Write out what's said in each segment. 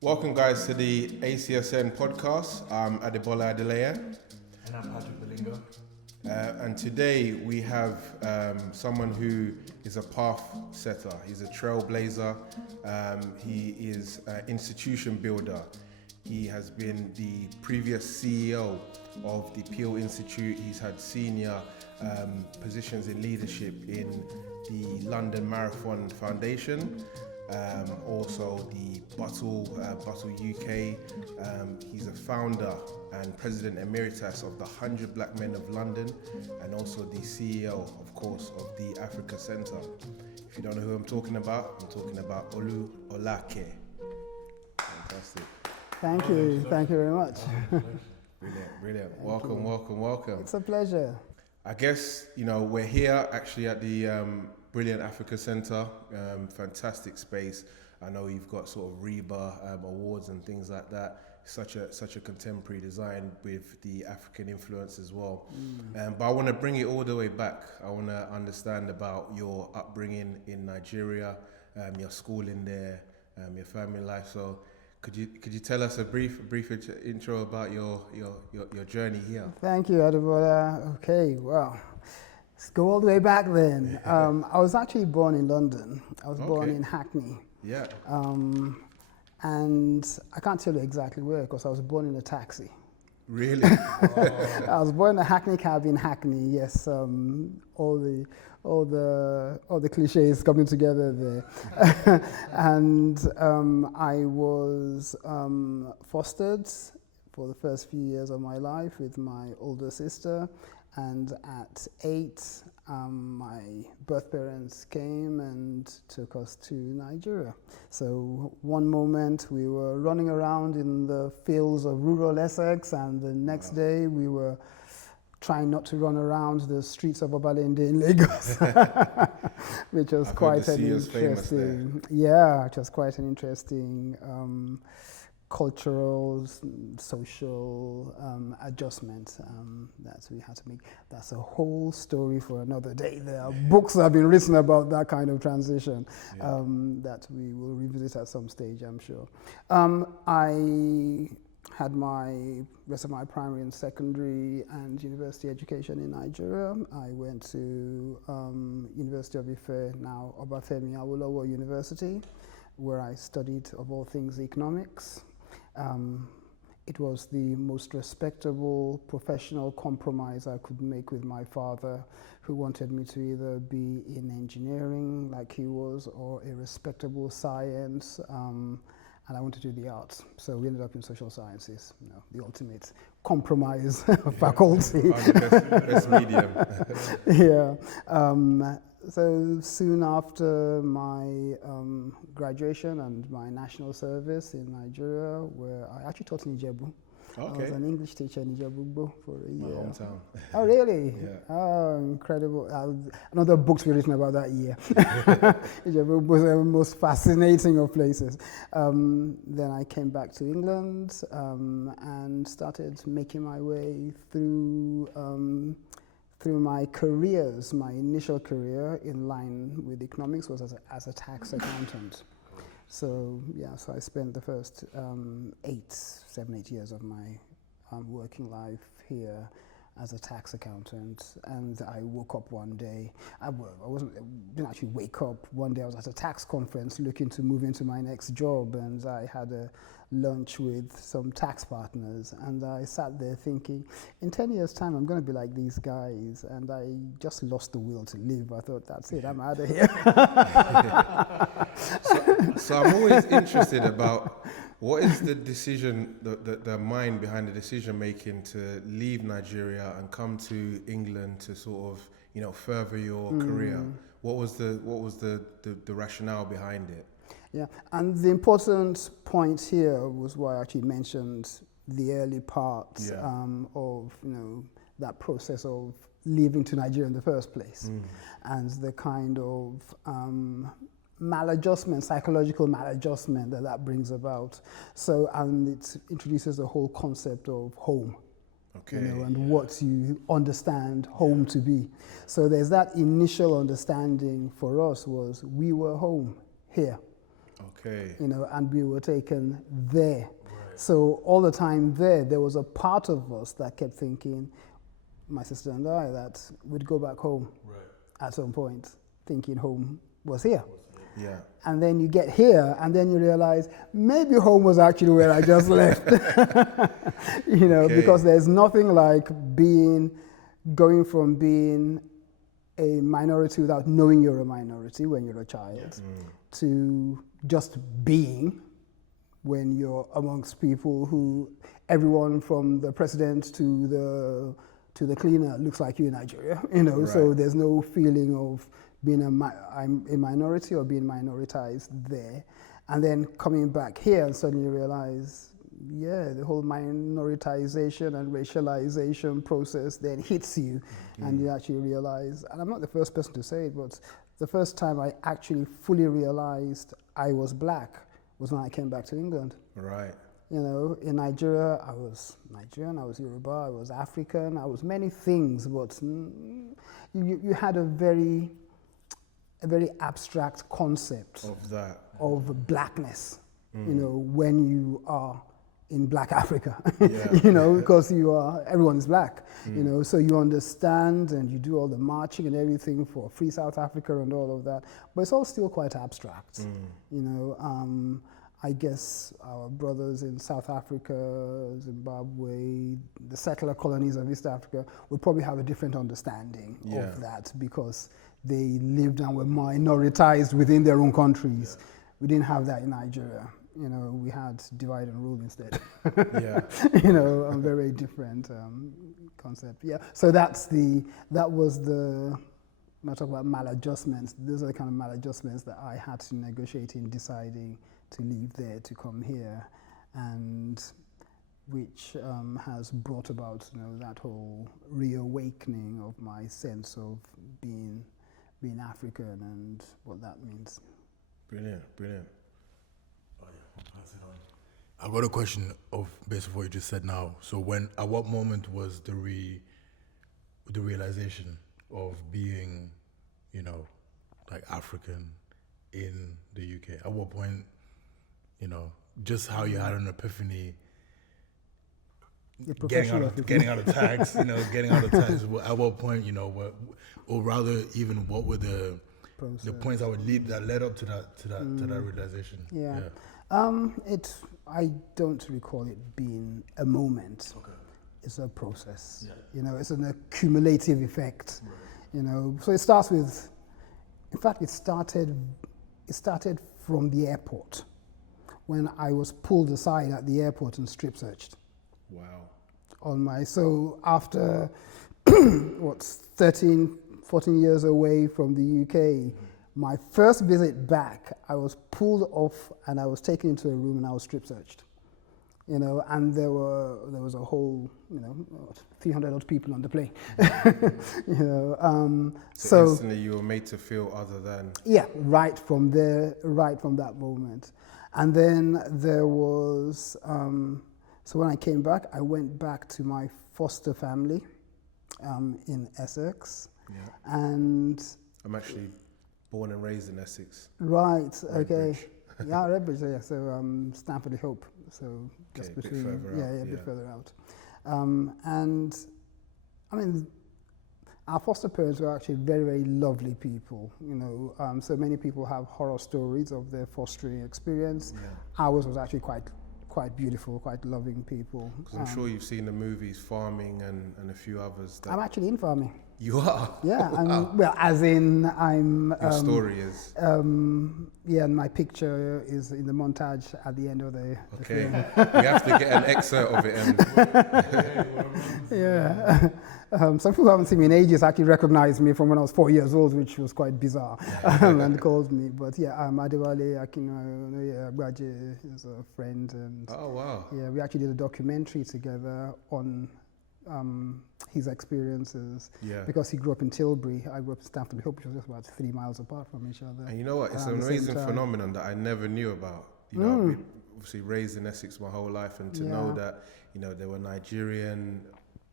Welcome, guys, to the ACSN podcast. I'm Adebola Adeleye. And I'm Patrick Belingo. And today we have someone who is a path setter. He's a trailblazer. He is an institution builder. He has been the previous CEO of the Peel Institute. He's had senior positions in leadership in the London Marathon Foundation. Also the Bottle UK. He's a founder and president emeritus of the 100 Black Men of London, and also the CEO, of course, of the Africa Centre. If you don't know who I'm talking about Olu Alake. Fantastic. Thank you very much. Brilliant. Welcome. It's a pleasure. I guess, we're here actually at the Brilliant Africa Centre, fantastic space. I know you've got sort of REBA awards and things like that. Such a contemporary design with the African influence as well. But I want to bring it all the way back. I want to understand about your upbringing in Nigeria, your schooling there, your family life. So could you tell us a brief intro about your journey here? Thank you, Adebola. Okay, well, let's go all the way back then. I was actually born in London. I was born in Hackney. Yeah. And I can't tell you exactly where because I was born in a taxi. Really? I was born in a Hackney cab in Hackney. Yes, all the cliches coming together there. And I was fostered for the first few years of my life with my older sister. And at 8, my birth parents came and took us to Nigeria. So one moment we were running around in the fields of rural Essex, and the next day we were trying not to run around the streets of Obalende in Lagos, which was quite an interesting, which was quite an interesting cultural, social adjustment that we had to make. That's a whole story for another day. There are books that have been written about that kind of transition that we will revisit at some stage, I'm sure. I had my rest of my primary and secondary and university education in Nigeria. I went to University of Ife, now Obafemi Awolowo University, where I studied, of all things, economics. It was the most respectable professional compromise I could make with my father, who wanted me to either be in engineering like he was, or a respectable science, and I wanted to do the arts. So we ended up in social sciences, the ultimate compromise faculty. Best medium. Yeah. So soon after my graduation and my national service in Nigeria, where I actually taught in Ijebu. Okay. I was an English teacher in Ijebu for a year. My hometown. Oh, really? Yeah. Oh, incredible. Another books were written about that year. Ijebu was the most fascinating of places. Then I came back to England and started making my way through my careers. My initial career in line with economics was as a tax accountant. So I spent the first 7-8 years of my working life here as a tax accountant. And I woke up one day, didn't actually wake up. One day I was at a tax conference looking to move into my next job, and I had a lunch with some tax partners, and I sat there thinking, in 10 years' time, I'm going to be like these guys, and I just lost the will to live. I thought, that's it, I'm out of here. So I'm always interested about what is the decision, the mind behind the decision making to leave Nigeria and come to England to sort of, further your career. What was the rationale behind it? Yeah, and the important point here was why I actually mentioned the early parts of that process of leaving to Nigeria in the first place, and the kind of maladjustment, psychological maladjustment that brings about. So, and it introduces the whole concept of home. Okay. And what you understand home to be. So there's that initial understanding for us was we were home here. Okay. And we were taken there. So all the time there was a part of us that kept thinking, my sister and I, that we'd go back home at some point, thinking home was here. Yeah. And then you get here, and then you realize maybe home was actually where I just left. Because there's nothing like going from being a minority without knowing you're a minority when you're a child to just being when you're amongst people who everyone from the president to the cleaner looks like you in Nigeria, so there's no feeling of being I'm a minority or being minoritized there. And then coming back here and suddenly realize, the whole minoritization and racialization process then hits you and you actually realize, and I'm not the first person to say it, but the first time I actually fully realized I was black was when I came back to England. Right. In Nigeria, I was Nigerian, I was Yoruba, I was African, I was many things, but you had a very abstract concept of blackness, when you are in Black Africa, because everyone's black, so you understand and you do all the marching and everything for Free South Africa and all of that, but it's all still quite abstract, I guess our brothers in South Africa, Zimbabwe, the settler colonies of East Africa would probably have a different understanding of that because they lived and were minoritized within their own countries. We didn't have that in Nigeria. We had divide and rule instead. A very different concept. Yeah. So that was when I talk about maladjustments, those are the kind of maladjustments that I had to negotiate in deciding to leave there, to come here, and which has brought about that whole reawakening of my sense of being African and what that means. Brilliant. Oh yeah, I'll pass it on. I've got a question based on what you just said now. So at what moment was the realization of being, like African in the UK? At what point, just how you had an epiphany, getting out of tags, getting out of tags. At what point, or rather, even what were the points that led up to that realization? Yeah. I don't recall it being a moment. Okay. It's a process. Yeah. It's an accumulative effect. Right. So it starts with. In fact, it started from the airport, when I was pulled aside at the airport and strip searched. Wow. So after 13, 14 years away from the UK, my first visit back, I was pulled off and I was taken into a room and I was strip searched. And there was a whole, 300 odd people on the plane. So instantly you were made to feel other than. Yeah, right from that moment. And then there was, so when I came back, I went back to my foster family in Essex. Yeah. And I'm actually born and raised in Essex. Right, okay. Redbridge. Yeah, Redbridge, yeah. So Stamford Hope. So just Okay, between, a bit further out. a bit further out. And I mean, our foster parents were actually very, very lovely people. So many people have horror stories of their fostering experience. Yeah. Ours was actually quite beautiful, quite loving people. Because I'm sure you've seen the movies Farming and a few others. I'm actually in farming. You are? Yeah, well, as in I'm. Your story is. And my picture is in the montage at the end of the film. We have to get an excerpt of it. Yeah. Some people who haven't seen me in ages actually recognized me from when I was 4 years old, which was quite bizarre, and called me. But yeah, Adewale Agbaje is a friend. And oh, wow. Yeah, we actually did a documentary together on his experiences, because he grew up in Tilbury. I grew up in Stamford Hope, which was just about 3 miles apart from each other. And you know what? It's an amazing phenomenon that I never knew about. I've been obviously raised in Essex my whole life, and to know that there were Nigerian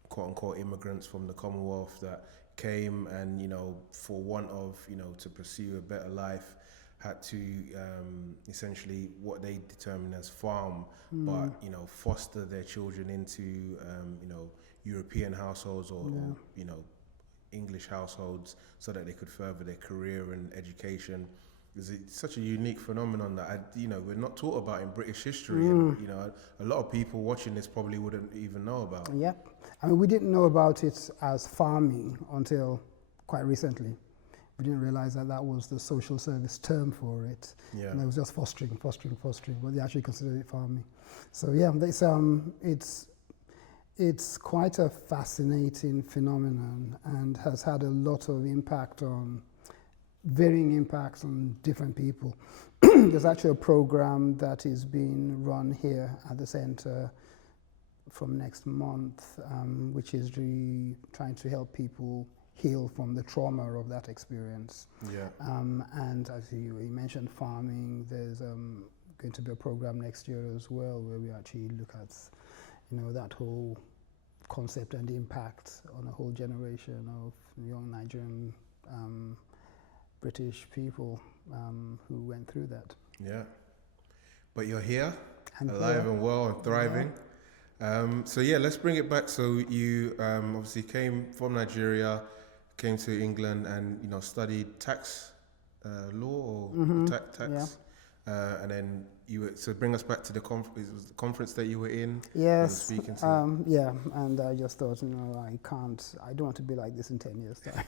quote-unquote immigrants from the Commonwealth that came and for want of to pursue a better life had to essentially what they determine as farm, but foster their children into European households or English households so that they could further their career and education. It's such a unique phenomenon that we're not taught about in British history, and a lot of people watching this probably wouldn't even know about. Yeah, I mean, we didn't know about it as farming until quite recently. We didn't realize that was the social service term for it. Yeah, and it was just fostering, but they actually considered it farming. So yeah, it's quite a fascinating phenomenon and has had a lot of varying impacts on different people. There's actually a program that is being run here at the center from next month, which is really trying to help people heal from the trauma of that experience. Yeah. And as you mentioned farming, there's going to be a program next year as well where we actually look at that whole concept and impact on a whole generation of young Nigerian British people who went through that. Yeah. But you're here, and alive and well and thriving. Yeah. So let's bring it back. So you obviously came from Nigeria, came to England and studied tax law or tax. Yeah. And then so bring us back to the conference that you were in. Yes. You were speaking to. Yeah, and I just thought, I don't want to be like this in 10 years' time.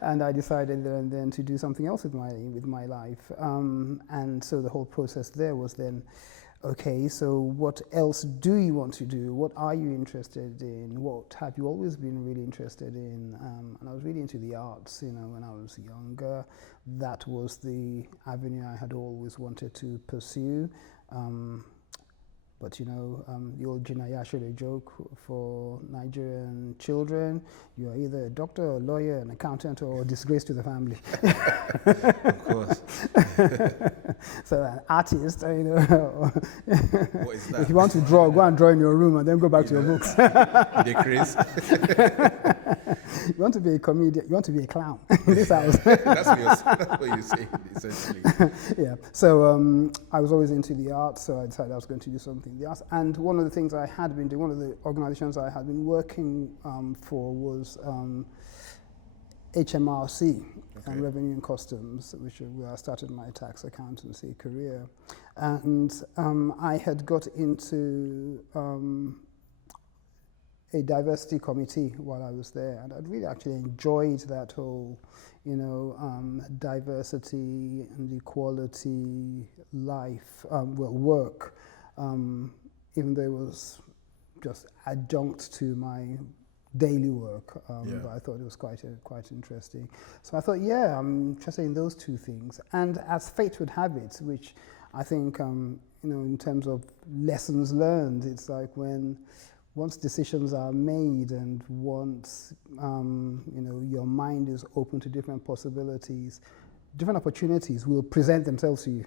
And I decided then to do something else with my life. And so the whole process there was then, okay, so what else do you want to do? What are you interested in? What have you always been really interested in? And I was really into the arts, when I was younger. That was the avenue I had always wanted to pursue. But the old Gina Yashere joke for Nigerian children, you are either a doctor, a lawyer, an accountant, or a disgrace to the family. Of course. So an artist, What is that? if you want to draw, go and draw in your room and then go back to your books. Decrease. You want to be a comedian, you want to be a clown in this house. That's what you're saying, essentially. Yeah, so I was always into the arts, so I decided I was going to do something in the arts. And one of the things I had been doing, one of the organizations I had been working for was HMRC, okay. Revenue and Customs, which where I started my tax accountancy career. And I had got into a diversity committee while I was there, and I'd really actually enjoyed that whole, diversity and equality work, even though it was just adjunct to my daily work, but I thought it was quite interesting. So I thought, I'm interested in those two things. And as fate would have it, which I think, in terms of lessons learned, it's like once decisions are made and once, your mind is open to different possibilities, different opportunities will present themselves to you.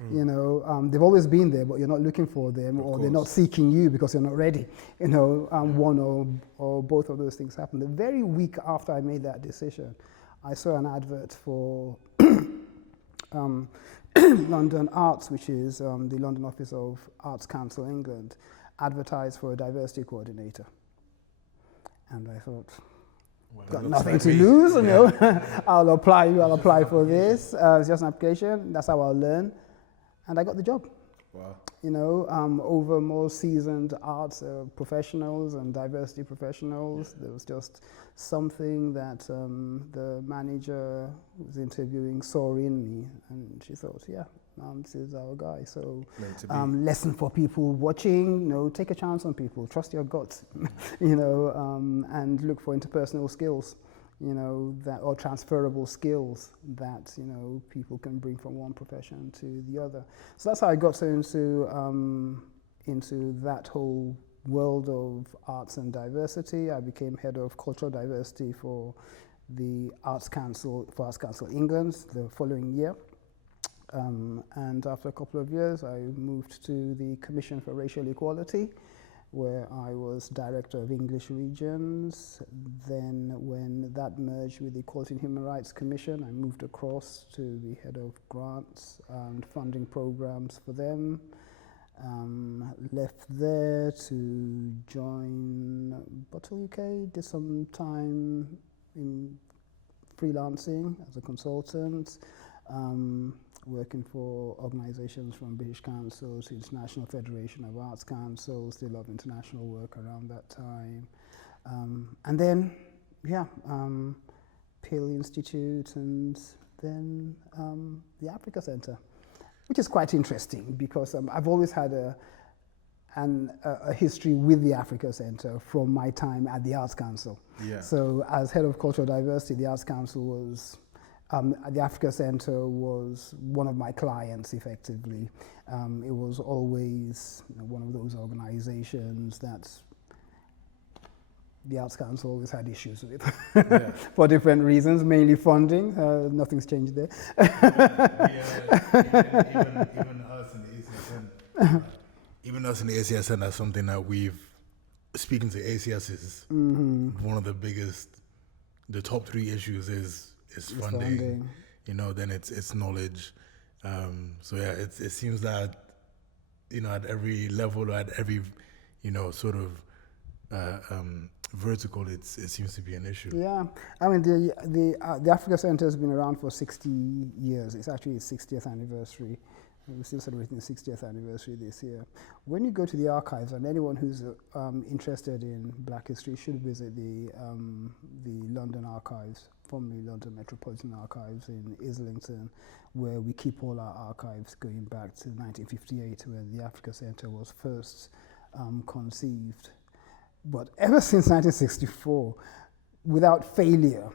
Mm-hmm. They've always been there, but you're not looking for them, or they're not seeking you because you're not ready. One or both of those things happen. The very week after I made that decision, I saw an advert for London Arts, which is the London office of Arts Council England, advertised for a diversity coordinator. And I thought, got nothing to lose, I'll apply for this. It's just an application. That's how I'll learn. And I got the job. Wow. Over more seasoned arts professionals and diversity professionals. There was just something that the manager who was interviewing saw in me, and she thought, this is our guy. So lesson for people watching, take a chance on people, trust your gut, and look for interpersonal skills, that or transferable skills that, people can bring from one profession to the other. So that's how I got into that whole world of arts and diversity. I became head of cultural diversity for the Arts Council England the following year. And after a couple of years, I moved to the Commission for Racial Equality, where I was Director of English Regions. Then when that merged with the Equality and Human Rights Commission, I moved across to be head of grants and funding programs for them. Left there to join Bottle UK, did some time in freelancing as a consultant, working for organizations from British Council to International Federation of Arts Councils, did a lot of international work around that time. And then, Peel Institute, and then the Africa Centre, which is quite interesting because I've always had a history with the Africa Centre from my time at the Arts Council. Yeah. So as head of cultural diversity, the Arts Council was, the Africa Centre was one of my clients effectively. It was always one of those organizations that the Arts Council always had issues with for different reasons, mainly funding. Nothing's changed there. Even us in the ACSN, that's something that speaking to ACSs, one of the biggest, the top 3 issues is funding. Then it's knowledge. It seems that, at every level, or at every, sort of vertical, it seems to be an issue. Yeah, I mean, the Africa Centre has been around for 60 years. It's actually its 60th anniversary. We're still celebrating the 60th anniversary this year. When you go to the archives, and anyone who's interested in Black history should visit the London Archives, formerly London Metropolitan Archives in Islington, where we keep all our archives going back to 1958, when the Africa Centre was first conceived. But ever since 1964, without failure,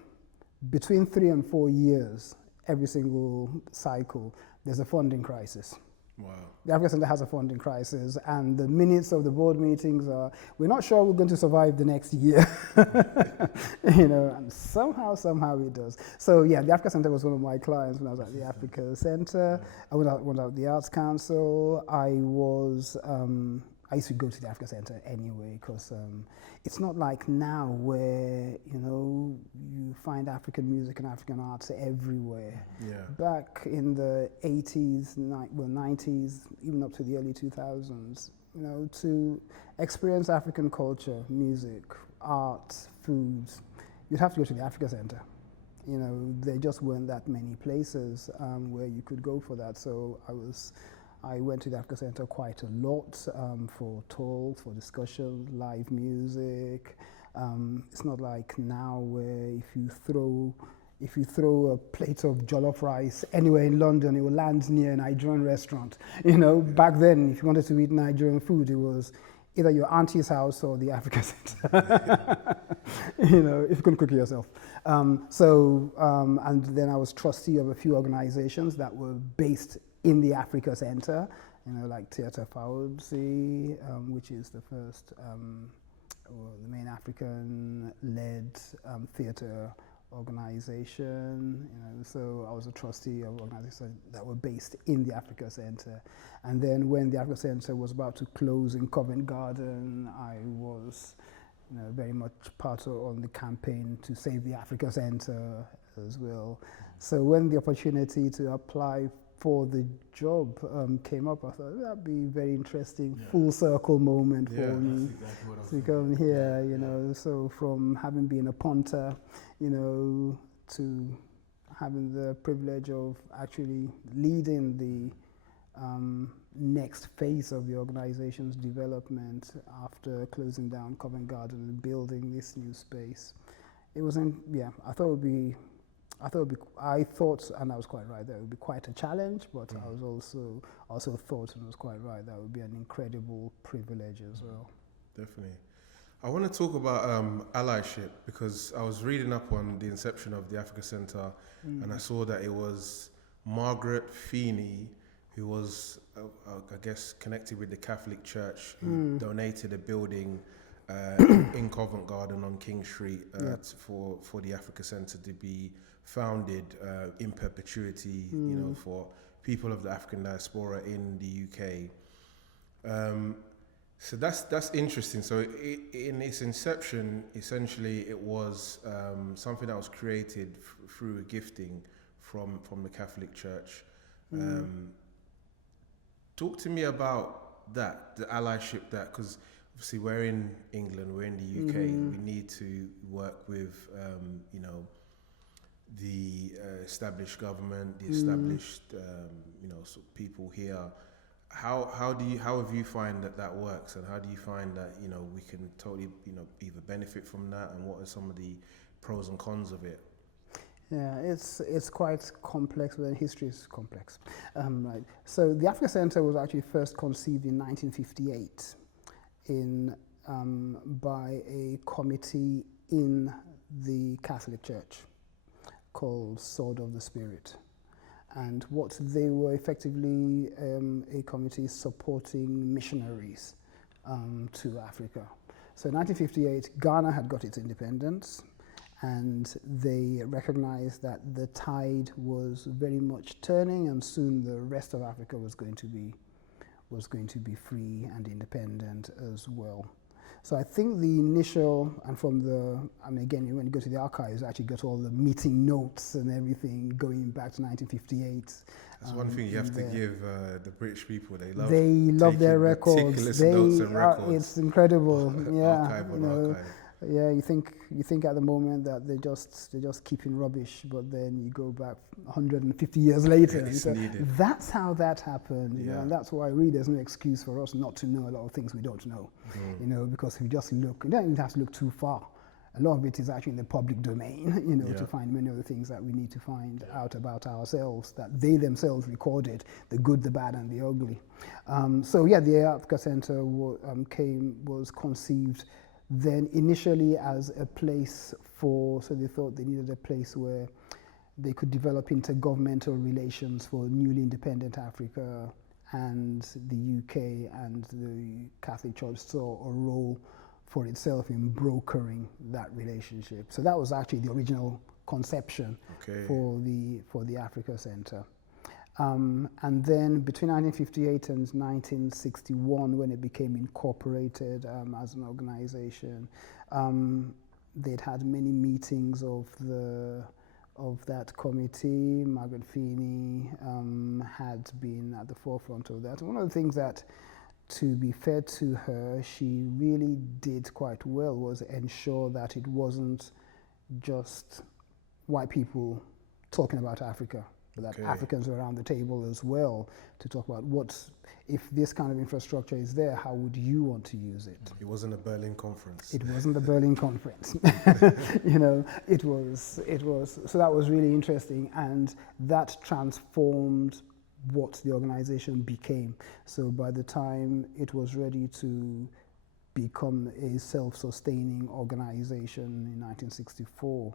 between 3 and 4 years, every single cycle, there's a funding crisis. Wow. The Africa Centre has a funding crisis, and the minutes of the board meetings are, we're not sure we're going to survive the next year. And somehow it does. So yeah, the Africa Centre was one of my clients when I was at the Africa Centre. I went out the Arts Council. I used to go to the Africa Centre anyway, because it's not like now where, you find African music and African arts everywhere. Yeah. Back in the 80s, 90s, even up to the early 2000s, to experience African culture, music, art, foods, you'd have to go to the Africa Centre. There just weren't that many places where you could go for that. So I went to the Africa Centre quite a lot for talks, for discussions, live music. It's not like now where if you throw a plate of jollof rice anywhere in London, it will land near a Nigerian restaurant. Back then, if you wanted to eat Nigerian food, it was either your auntie's house or the Africa Centre. If you couldn't cook it yourself. And then I was trustee of a few organizations that were based in the Africa Centre, like Theatre Fawzi, which is the first, the main African-led theatre organization. So I was a trustee of organizations that were based in the Africa Centre. And then when the Africa Centre was about to close in Covent Garden, I was very much part on the campaign to save the Africa Centre as well. So when the opportunity to apply for the job came up, I thought that'd be very interesting, full circle moment for me to come here, So from having been a punter, to having the privilege of actually leading the next phase of the organization's development after closing down Covent Garden and building this new space. It was I thought, and I was quite right, that it would be quite a challenge, but I was also thought, and was quite right, that would be an incredible privilege as well. Definitely. I want to talk about allyship, because I was reading up on the inception of the Africa Centre, and I saw that it was Margaret Feeney, who was, I guess, connected with the Catholic Church, who donated a building in Covent Garden on King Street for the Africa Centre to be founded in perpetuity, for people of the African diaspora in the UK. So that's interesting. So in its inception, essentially, it was something that was created through a gifting from the Catholic Church. Talk to me about that, the allyship, that because obviously we're in England, we're in the UK, we need to work with the established government, the established sort of people here. How have you find that works, and how do you find that we can totally either benefit from that, and what are some of the pros and cons of it? Yeah, it's quite complex, but history is complex. Right. So the Africa Center was actually first conceived in 1958 by a committee in the Catholic Church called Sword of the Spirit. And what they were effectively a committee supporting missionaries to Africa. So in 1958, Ghana had got its independence, and they recognized that the tide was very much turning, and soon the rest of Africa was going to be free and independent as well. So I think the initial, and again, when you go to the archives, you actually got all the meeting notes and everything going back to 1958. That's one thing you have to give the British people. They love their records. Notes and records. It's incredible. Yeah, archive. Yeah, you think at the moment that they're just keeping rubbish, but then you go back 150 years later. It's so needed. that's how that happened. Yeah. And that's why really there's no excuse for us not to know a lot of things we don't know. Because we just look, you don't even have to look too far. A lot of it is actually in the public domain, to find many of the things that we need to find out about ourselves, that they themselves recorded, the good, the bad, and the ugly. The Africa Center was conceived then initially as a place so they thought they needed a place where they could develop intergovernmental relations for newly independent Africa, and the UK and the Catholic Church saw a role for itself in brokering that relationship. So that was actually the original conception for the Africa Center. And then between 1958 and 1961, when it became incorporated as an organization, they'd had many meetings of that committee. Margaret Feeney had been at the forefront of that. One of the things that, to be fair to her, she really did quite well was ensure that it wasn't just white people talking about Africa, but that Africans were around the table as well to talk about if this kind of infrastructure is there, how would you want to use it? It wasn't a Berlin conference. It wasn't a Berlin conference. It was, so that was really interesting, and that transformed what the organization became. So by the time it was ready to become a self-sustaining organization in 1964,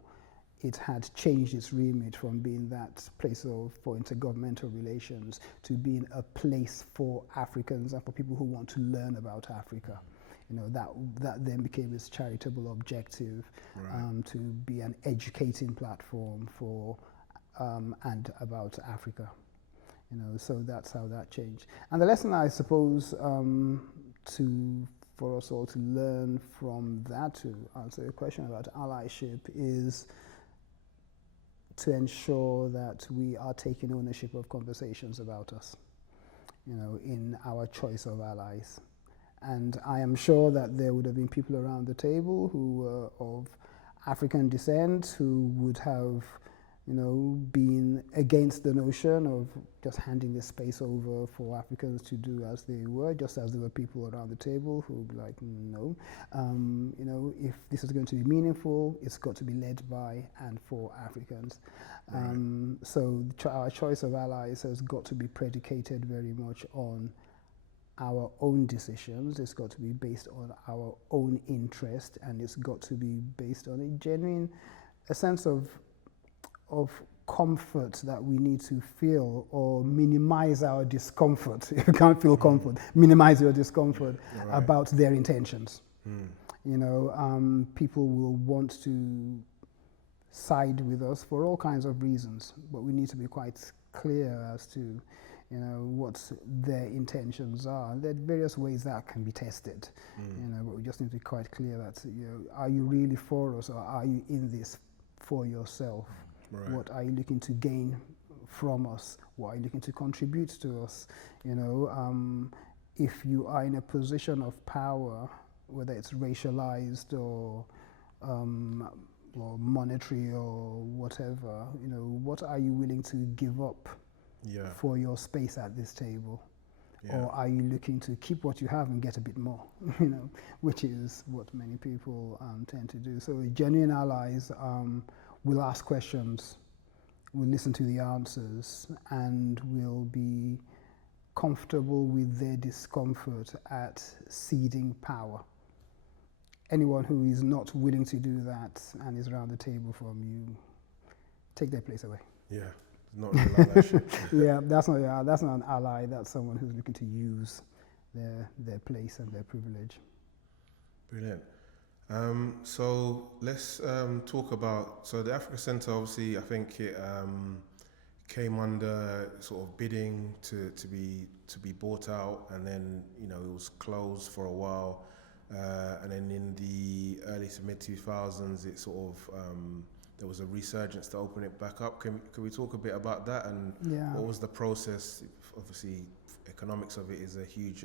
it had changed its remit from being that place for intergovernmental relations to being a place for Africans and for people who want to learn about Africa. That then became its charitable objective, to be an educating platform for and about Africa. So that's how that changed. And the lesson, I suppose, for us all to learn from that, to answer your question about allyship, is to ensure that we are taking ownership of conversations about us, in our choice of allies. And I am sure that there would have been people around the table who were of African descent who would have, been against the notion of just handing this space over for Africans to do as they were, just as there were people around the table who would be like, no, if this is going to be meaningful, it's got to be led by and for Africans. So our choice of allies has got to be predicated very much on our own decisions. It's got to be based on our own interest, and it's got to be based on a sense of comfort that we need to feel, or minimize our discomfort. If you can't feel comfort, minimize your discomfort about their intentions. People will want to side with us for all kinds of reasons, but we need to be quite clear as to, you know, what their intentions are. And there are various ways that can be tested, you know, but we just need to be quite clear that, you know, are you really for us, or are you in this for yourself? Right. What are you looking to gain from us? What are you looking to contribute to us? You know, if you are in a position of power, whether it's racialized or monetary or whatever, you know, what are you willing to give up for your space at this table? Or are you looking to keep what you have and get a bit more, you know, which is what many people tend to do. So genuine allies will ask questions, will listen to the answers, and will be comfortable with their discomfort at ceding power. Anyone who is not willing to do that and is around the table from you, take their place away. Yeah, not real allyship. Yeah, that's not an ally. That's someone who's looking to use their place and their privilege. Brilliant. So let's talk about, so the Africa Centre, obviously, I think it came under sort of bidding to be bought out, and then, you know, it was closed for a while, and then in the early to mid 2000s, it sort of there was a resurgence to open it back up. Can we talk a bit about that, and what was the process? Obviously, economics of it is a huge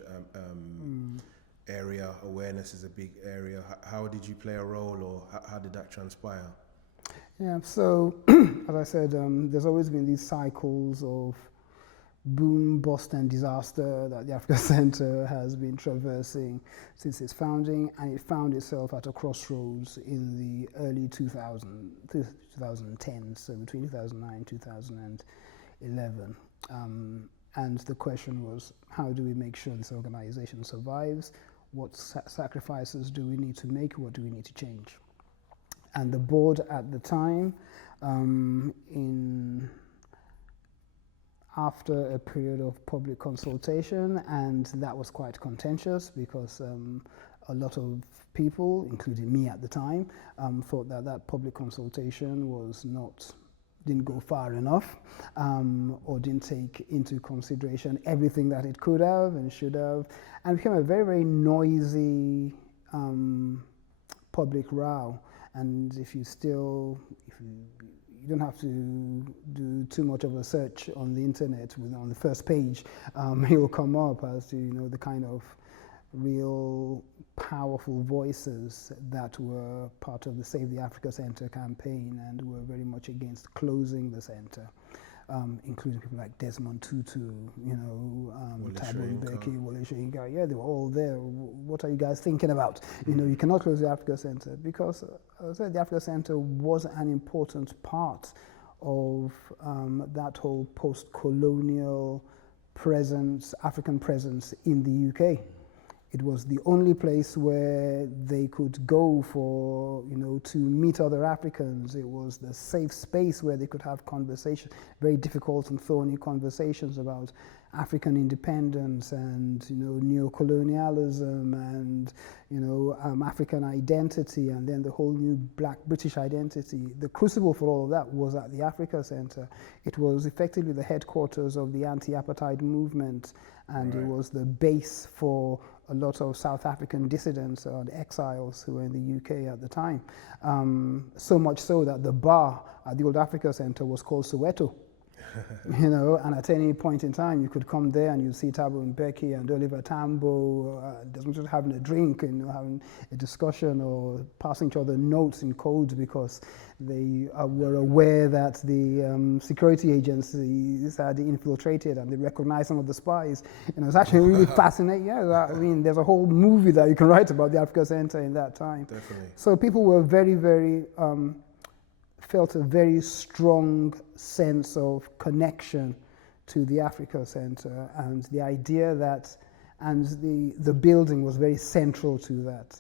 area. Awareness is a big area. How did you play a role, or how did that transpire? Yeah, so as I said, there's always been these cycles of boom, bust, and disaster that the Africa Centre has been traversing since its founding, and it found itself at a crossroads in the early 2010s, so between 2009 and 2011. And the question was, how do we make sure this organization survives? What sacrifices do we need to make? What do we need to change? And the board at the time, after a period of public consultation, and that was quite contentious because a lot of people, including me at the time, thought that public consultation didn't go far enough, or didn't take into consideration everything that it could have and should have, and became a very, very noisy public row. And if you don't have to do too much of a search on the internet, on the first page, it will come up as to, you know, the kind of real powerful voices that were part of the Save the Africa Centre campaign and were very much against closing the centre, including people like Desmond Tutu, you know, Thabo Mbeki, Wole Soyinka. Yeah, they were all there. What are you guys thinking about? You know, you cannot close the Africa Centre because, as I said, the Africa Centre was an important part of that whole post-colonial presence, African presence in the UK. It was the only place where they could go for, you know, to meet other Africans. It was the safe space where they could have conversations, very difficult and thorny conversations about African independence and, you know, neo-colonialism and, you know, African identity, and then the whole new Black British identity. The crucible for all of that was at the Africa Centre. It was effectively the headquarters of the anti-apartheid movement, and it was the base for a lot of South African dissidents and exiles who were in the UK at the time. So much so that the bar at the old Africa Centre was called Soweto. You know, and at any point in time, you could come there and you'd see Thabo Mbeki and Oliver Tambo, just having a drink and, you know, having a discussion or passing each other notes in codes because they were aware that the security agencies had infiltrated and they recognized some of the spies. You know, it's actually really fascinating. Yeah, I mean, there's a whole movie that you can write about the Africa Centre in that time. Definitely. So people were very, very felt a very strong sense of connection to the Africa Centre, and the idea that, and the building was very central to that.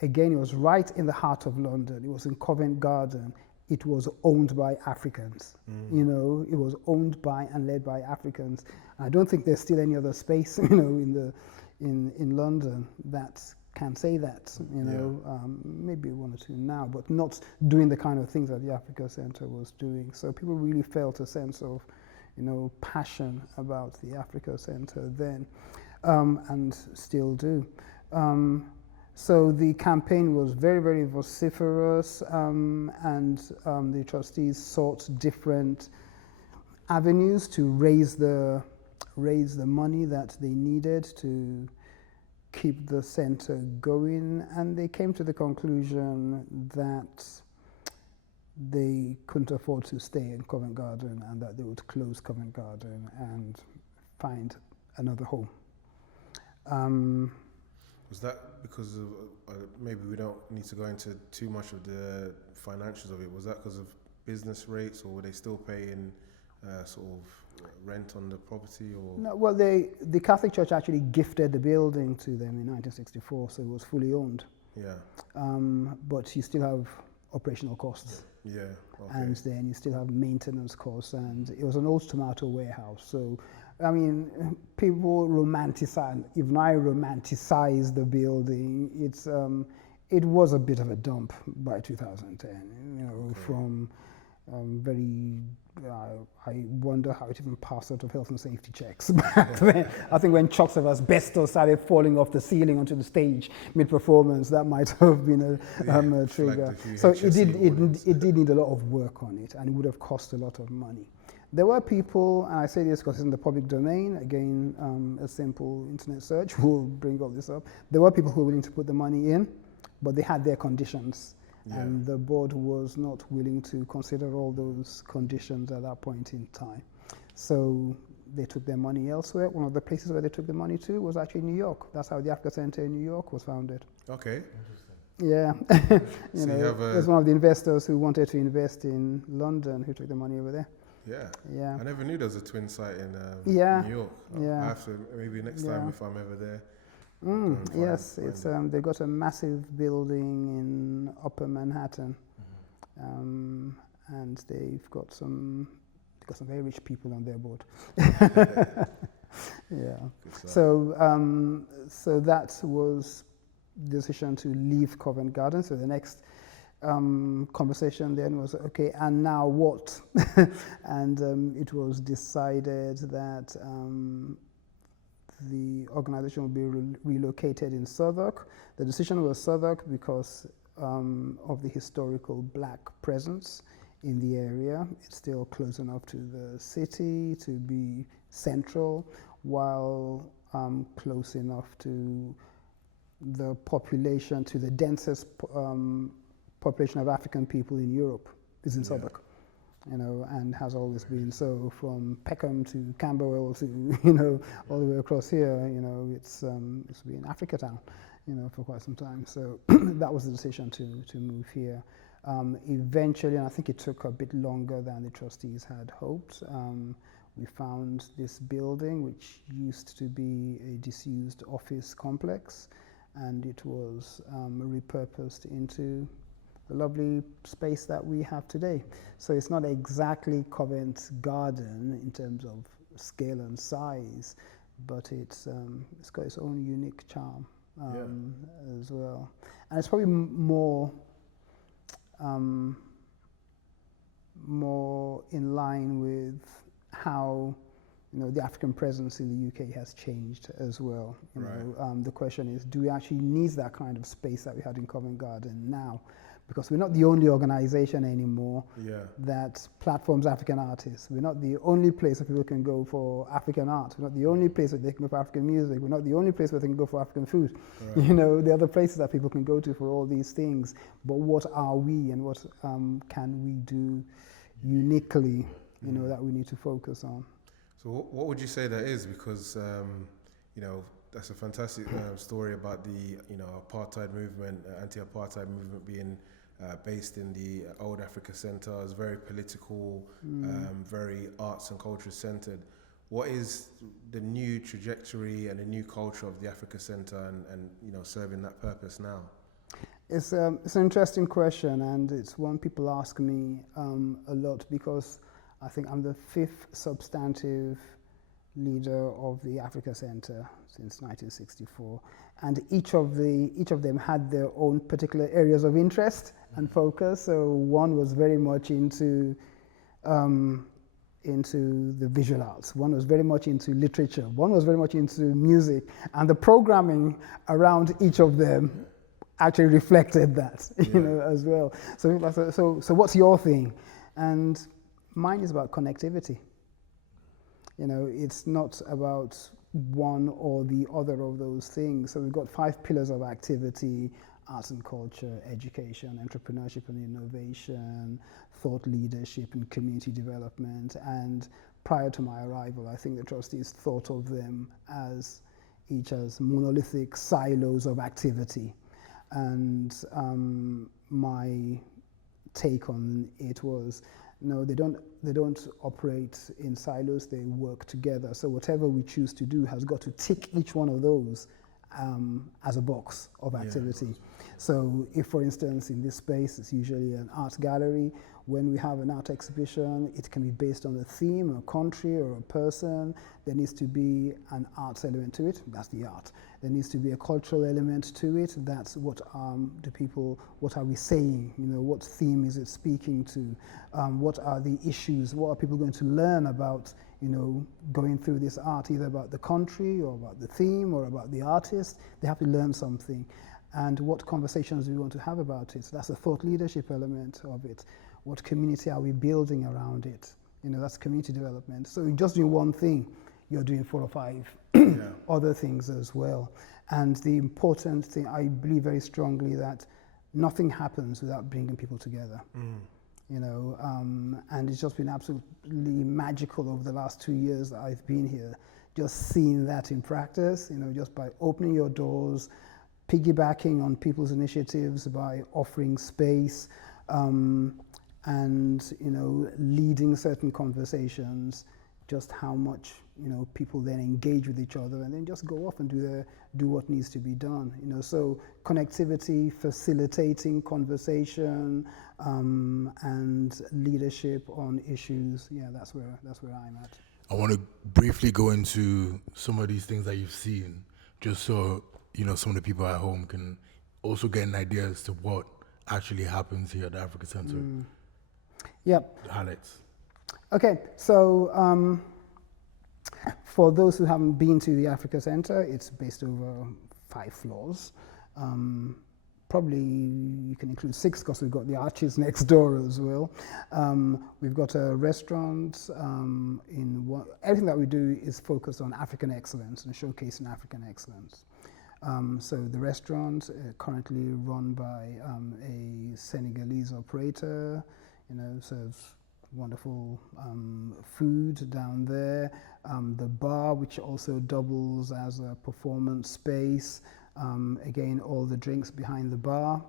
Again, it was right in the heart of London. It was in Covent Garden. It was owned by Africans. You know, it was owned by and led by Africans. I don't think there's still any other space, you know, in London that can say that, you know, maybe one or two now, but not doing the kind of things that the Africa Centre was doing. So people really felt a sense of, passion about the Africa Center then, and still do. So the campaign was very, very vociferous, and the trustees sought different avenues to raise the money that they needed to keep the center going, and they came to the conclusion that they couldn't afford to stay in Covent Garden and that they would close Covent Garden and find another home. Was that because of, maybe we don't need to go into too much of the financials of it, was that because of business rates, or were they still paying sort of rent on the property? Or No, well, the Catholic Church actually gifted the building to them in 1964, so it was fully owned. Yeah. But you still have operational costs. Yeah. Okay. And then you still have maintenance costs, and it was an old tomato warehouse. So, I mean, people romanticize, even I romanticize the building. It was a bit of a dump by 2010, Okay. from very, I wonder how it even passed out of health and safety checks back then. I think when chunks of asbestos started falling off the ceiling onto the stage mid-performance, that might have been a trigger. So it did need a lot of work on it, and it would have cost a lot of money. There were people, and I say this because it's in the public domain, again, a simple internet search will bring all this up. There were people who were willing to put the money in, but they had their conditions. Yeah. And the board was not willing to consider all those conditions at that point in time. So they took their money elsewhere. One of the places where they took the money to was actually New York. That's how the Africa Center in New York was founded. Okay. Yeah. There's one of the investors who wanted to invest in London who took the money over there. Yeah. Yeah. I never knew there was a twin site in New York. Yeah. I have to, maybe next time if I'm ever there. Yes, it's they've got a massive building in Upper Manhattan, and they've got some very rich people on their board. Yeah. So that was the decision to leave Covent Garden. So the next conversation then was, okay, and now what? And it was decided that the organization will be relocated in Southwark. The decision was Southwark because of the historical black presence in the area. It's still close enough to the city to be central, while close enough to the population, to the densest population of African people in Europe is in Southwark. And has always been so, from Peckham to Camberwell to, all the way across here, it's been Africa Town, for quite some time. So that was the decision to move here. Eventually, and I think it took a bit longer than the trustees had hoped, we found this building, which used to be a disused office complex, and it was repurposed into the lovely space that we have today. So it's not exactly Covent Garden in terms of scale and size, but it's got its own unique charm as well. And it's probably more in line with how the African presence in the UK has changed as well. The question is, do we actually need that kind of space that we had in Covent Garden now? Because we're not the only organization anymore that platforms African artists. We're not the only place that people can go for African art. We're not the only place that they can go for African music. We're not the only place where they can go for African food. Right. There are other places that people can go to for all these things. But what are we, and what can we do uniquely, that we need to focus on? So what would you say that is? Because, that's a fantastic story about the, apartheid movement, anti-apartheid movement being based in the old Africa Center. It's very political, very arts and culture centered. What is the new trajectory and the new culture of the Africa Center and serving that purpose now? It's an interesting question, and it's one people ask me a lot, because I think I'm the 5th substantive leader of the Africa Center since 1964, and each of them had their own particular areas of interest and focus. So one was very much into into the visual arts, one was very much into literature, one was very much into music, and the programming around each of them actually reflected that, you know, as well. So what's your thing? And mine is about connectivity. You know, it's not about one or the other of those things. So we've got 5 pillars of activity: arts and culture, education, entrepreneurship and innovation, thought leadership and community development. And prior to my arrival, I think the trustees thought of them as each as monolithic silos of activity. And my take on it was, no, they don't operate in silos, they work together. So whatever we choose to do has got to tick each one of those as a box of activity. Yeah. So if, for instance, in this space, it's usually an art gallery. When we have an art exhibition, it can be based on a theme, a country, or a person. There needs to be an arts element to it. That's the art. There needs to be a cultural element to it. That's what what are we saying? You know, what theme is it speaking to? What are the issues? What are people going to learn about, you know, going through this art, either about the country or about the theme or about the artist? They have to learn something. And what conversations do we want to have about it? So that's the thought leadership element of it. What community are we building around it? You know, that's community development. So you're just doing one thing, you're doing 4 or 5 other things as well. And the important thing, I believe very strongly that nothing happens without bringing people together. You know, and it's just been absolutely magical over the last 2 years that I've been here, just seeing that in practice, you know, just by opening your doors, piggybacking on people's initiatives, by offering space, and, you know, leading certain conversations, just how much, you know, people then engage with each other and then just go off and do what needs to be done, you know. So connectivity, facilitating conversation, and leadership on issues, yeah, that's where I'm at. I want to briefly go into some of these things that you've seen, just so, you know, some of the people at home can also get an idea as to what actually happens here at the Africa Center. Yep. The highlights. Okay, so for those who haven't been to the Africa Center, it's based over 5 floors. Probably you can include 6 because we've got the arches next door as well. We've got a restaurant. Everything that we do is focused on African excellence and showcasing African excellence. So the restaurant currently run by a Senegalese operator, you know, serves wonderful food down there. The bar, which also doubles as a performance space. Again, all the drinks behind the bar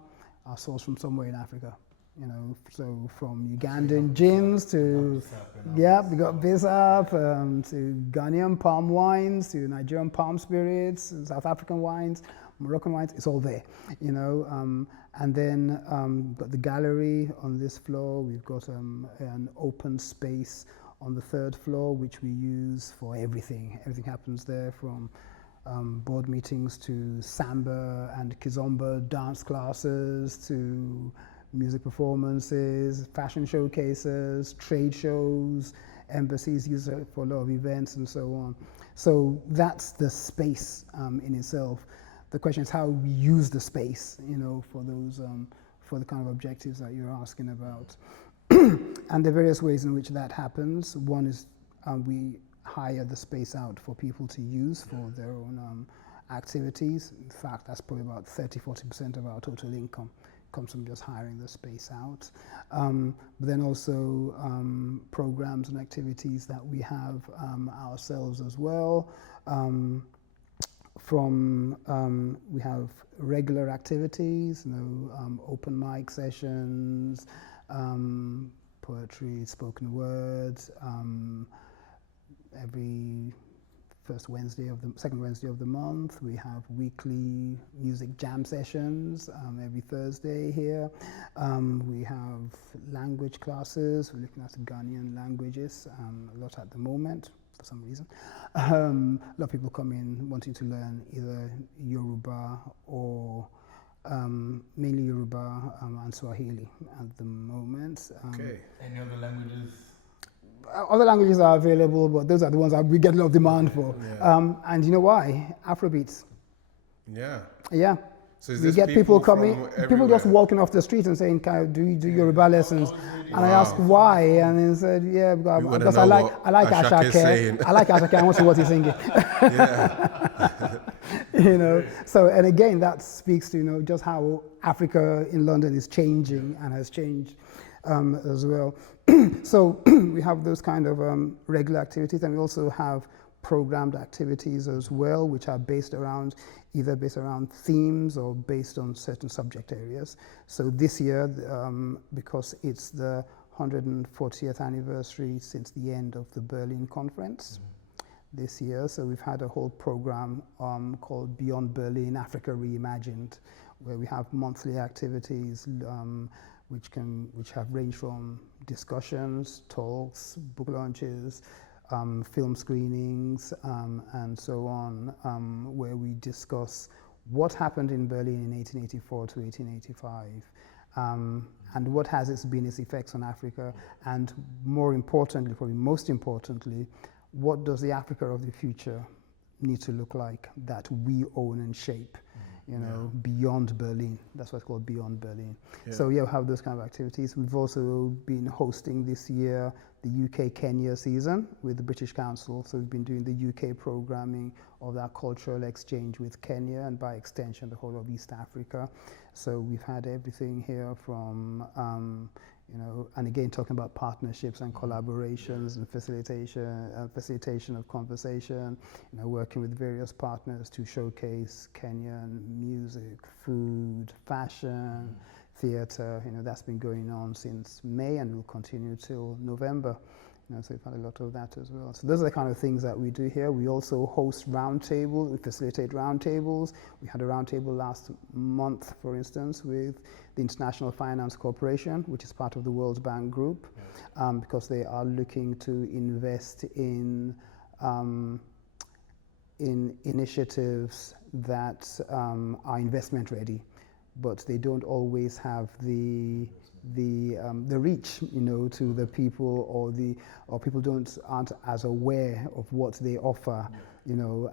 are sourced from somewhere in Africa. You know, so from Ugandan gins to, we got Bissap, to Ghanaian palm wines, to Nigerian palm spirits, South African wines, Moroccan wines, it's all there, you know. And then got the gallery on this floor. We've got an open space on the 3rd floor, which we use for everything. Everything happens there, from board meetings to samba and kizomba dance classes to music performances, fashion showcases, trade shows, embassies use it for a lot of events and so on. So that's the space in itself. The question is how we use the space, you know, for those, for the kind of objectives that you're asking about. And the various ways in which that happens. One is we hire the space out for people to use for their own activities. In fact, that's probably about 30-40% of our total income comes from just hiring the space out. But then also programs and activities that we have ourselves as well. We have regular activities, you know, open mic sessions, poetry, spoken words, every second Wednesday of the month. We have weekly music jam sessions every Thursday here. We have language classes. We're looking at Ghanaian languages a lot at the moment for some reason. A lot of people come in wanting to learn either Yoruba or mainly Yoruba and Swahili at the moment. Okay. Any other languages? other languages are available, but those are the ones that we get a lot of demand for. Yeah. And you know why? Afrobeats. Yeah. Yeah. So is We this get people from coming, people everywhere? just walking off the street and saying, "Can I do Yoruba lessons?" And I asked why, and he said, "Yeah, because I like Ashake is saying. Ashake. I like Ashake. I want to see what he's singing." Yeah. You know. So, and again, that speaks to just how Africa in London is changing and has changed as well. So we have those kind of regular activities, and we also have programmed activities as well, which are either based around themes or based on certain subject areas. So this year, because it's the 140th anniversary since the end of the Berlin Conference this year, so we've had a whole program called Beyond Berlin, Africa Reimagined, where we have monthly activities which have ranged from discussions, talks, book launches, film screenings, and so on, where we discuss what happened in Berlin in 1884 to 1885, and what has been its effects on Africa, and more importantly, probably most importantly, what does the Africa of the future need to look like that we own and shape? Beyond Berlin. That's what's called Beyond Berlin. Yeah. So we have those kind of activities. We've also been hosting this year the UK-Kenya season with the British Council. So we've been doing the UK programming of that cultural exchange with Kenya and by extension the whole of East Africa. So we've had everything here from and again talking about partnerships and collaborations and facilitation of conversation, working with various partners to showcase Kenyan music, food, fashion, theatre. That's been going on since May and will continue till November. So we've had a lot of that as well. So those are the kind of things that we do here. We also host roundtables. We facilitate roundtables. We had a roundtable last month, for instance, with the International Finance Corporation, which is part of the World Bank Group, because they are looking to invest in initiatives that are investment ready, but they don't always have the reach, to the people, or people aren't as aware of what they offer,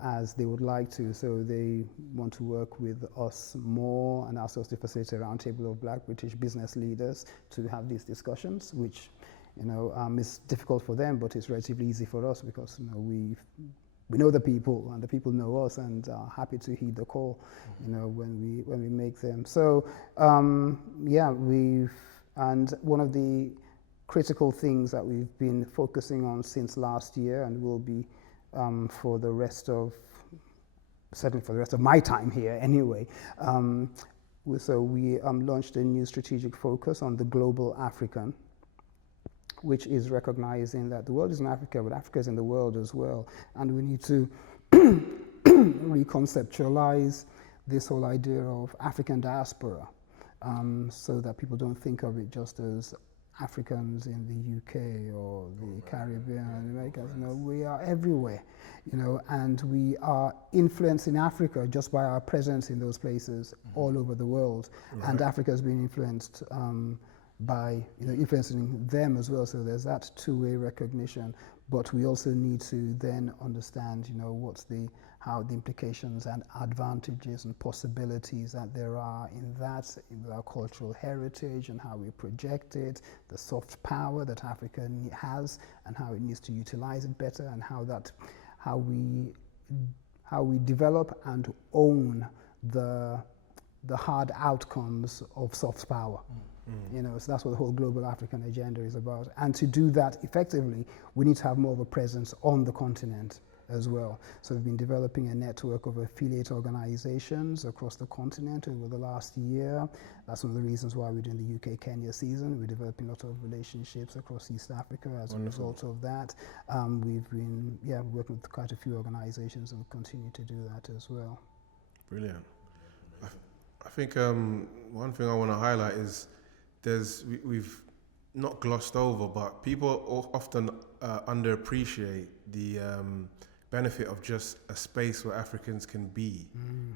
as they would like to. So they want to work with us more and ask us to facilitate a roundtable of Black British business leaders to have these discussions, which is difficult for them, but it's relatively easy for us because we know the people and the people know us and are happy to heed the call, when we make them. So and one of the critical things that we've been focusing on since last year and will be certainly for the rest of my time here anyway. So we launched a new strategic focus on the global African, which is recognizing that the world is in Africa, but Africa is in the world as well. And we need to reconceptualize this whole idea of African diaspora, so that people don't think of it just as Africans in the UK or the Caribbean and Americas. We are everywhere, and we are influencing Africa just by our presence in those places all over the world. Right. And Africa has been influenced by influencing them as well. So there's that two-way recognition. But we also need to then understand, how the implications and advantages and possibilities that there are in our cultural heritage and how we project it, the soft power that Africa has and how it needs to utilize it better, and how we develop and own the hard outcomes of soft power. So that's what the whole global African agenda is about. And to do that effectively, we need to have more of a presence on the continent as well. So we've been developing a network of affiliate organizations across the continent over the last year. That's one of the reasons why we're doing the UK-Kenya season. We're developing a lot of relationships across East Africa as a result of that. We've been working with quite a few organizations and we'll continue to do that as well. Brilliant. I think one thing I want to highlight is we've not glossed over, but people often underappreciate the benefit of just a space where Africans can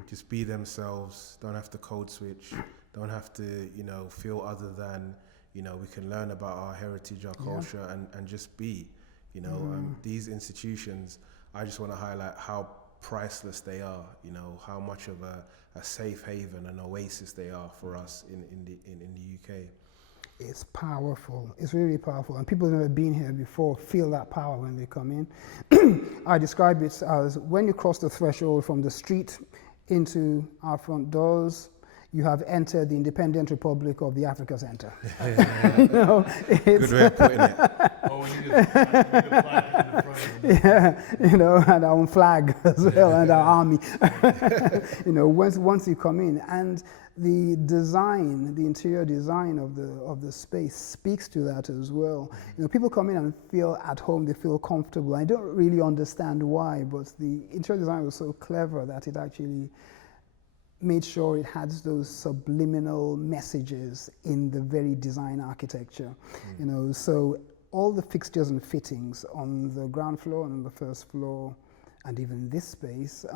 just be themselves, don't have to code switch, don't have to, feel other than, we can learn about our heritage, our culture, and just be. You know, these institutions, I just want to highlight how priceless they are. You know, how much of a safe haven, an oasis they are for us in the UK. It's powerful. It's really powerful. And people who've never been here before feel that power when they come in. I describe it as when you cross the threshold from the street into our front doors, you have entered the independent republic of the Africa Center. You know, good way of putting it. Oh, we need a flag in the front. Yeah, you know, and our own flag as well, and our army. You know, once you come in, and the design, the interior design of the space speaks to that as well. You know, people come in and feel at home, they feel comfortable. I don't really understand why, but the interior design was so clever that it actually made sure it had those subliminal messages in the very design architecture. You know, so all the fixtures and fittings on the ground floor and on the first floor, and even this space,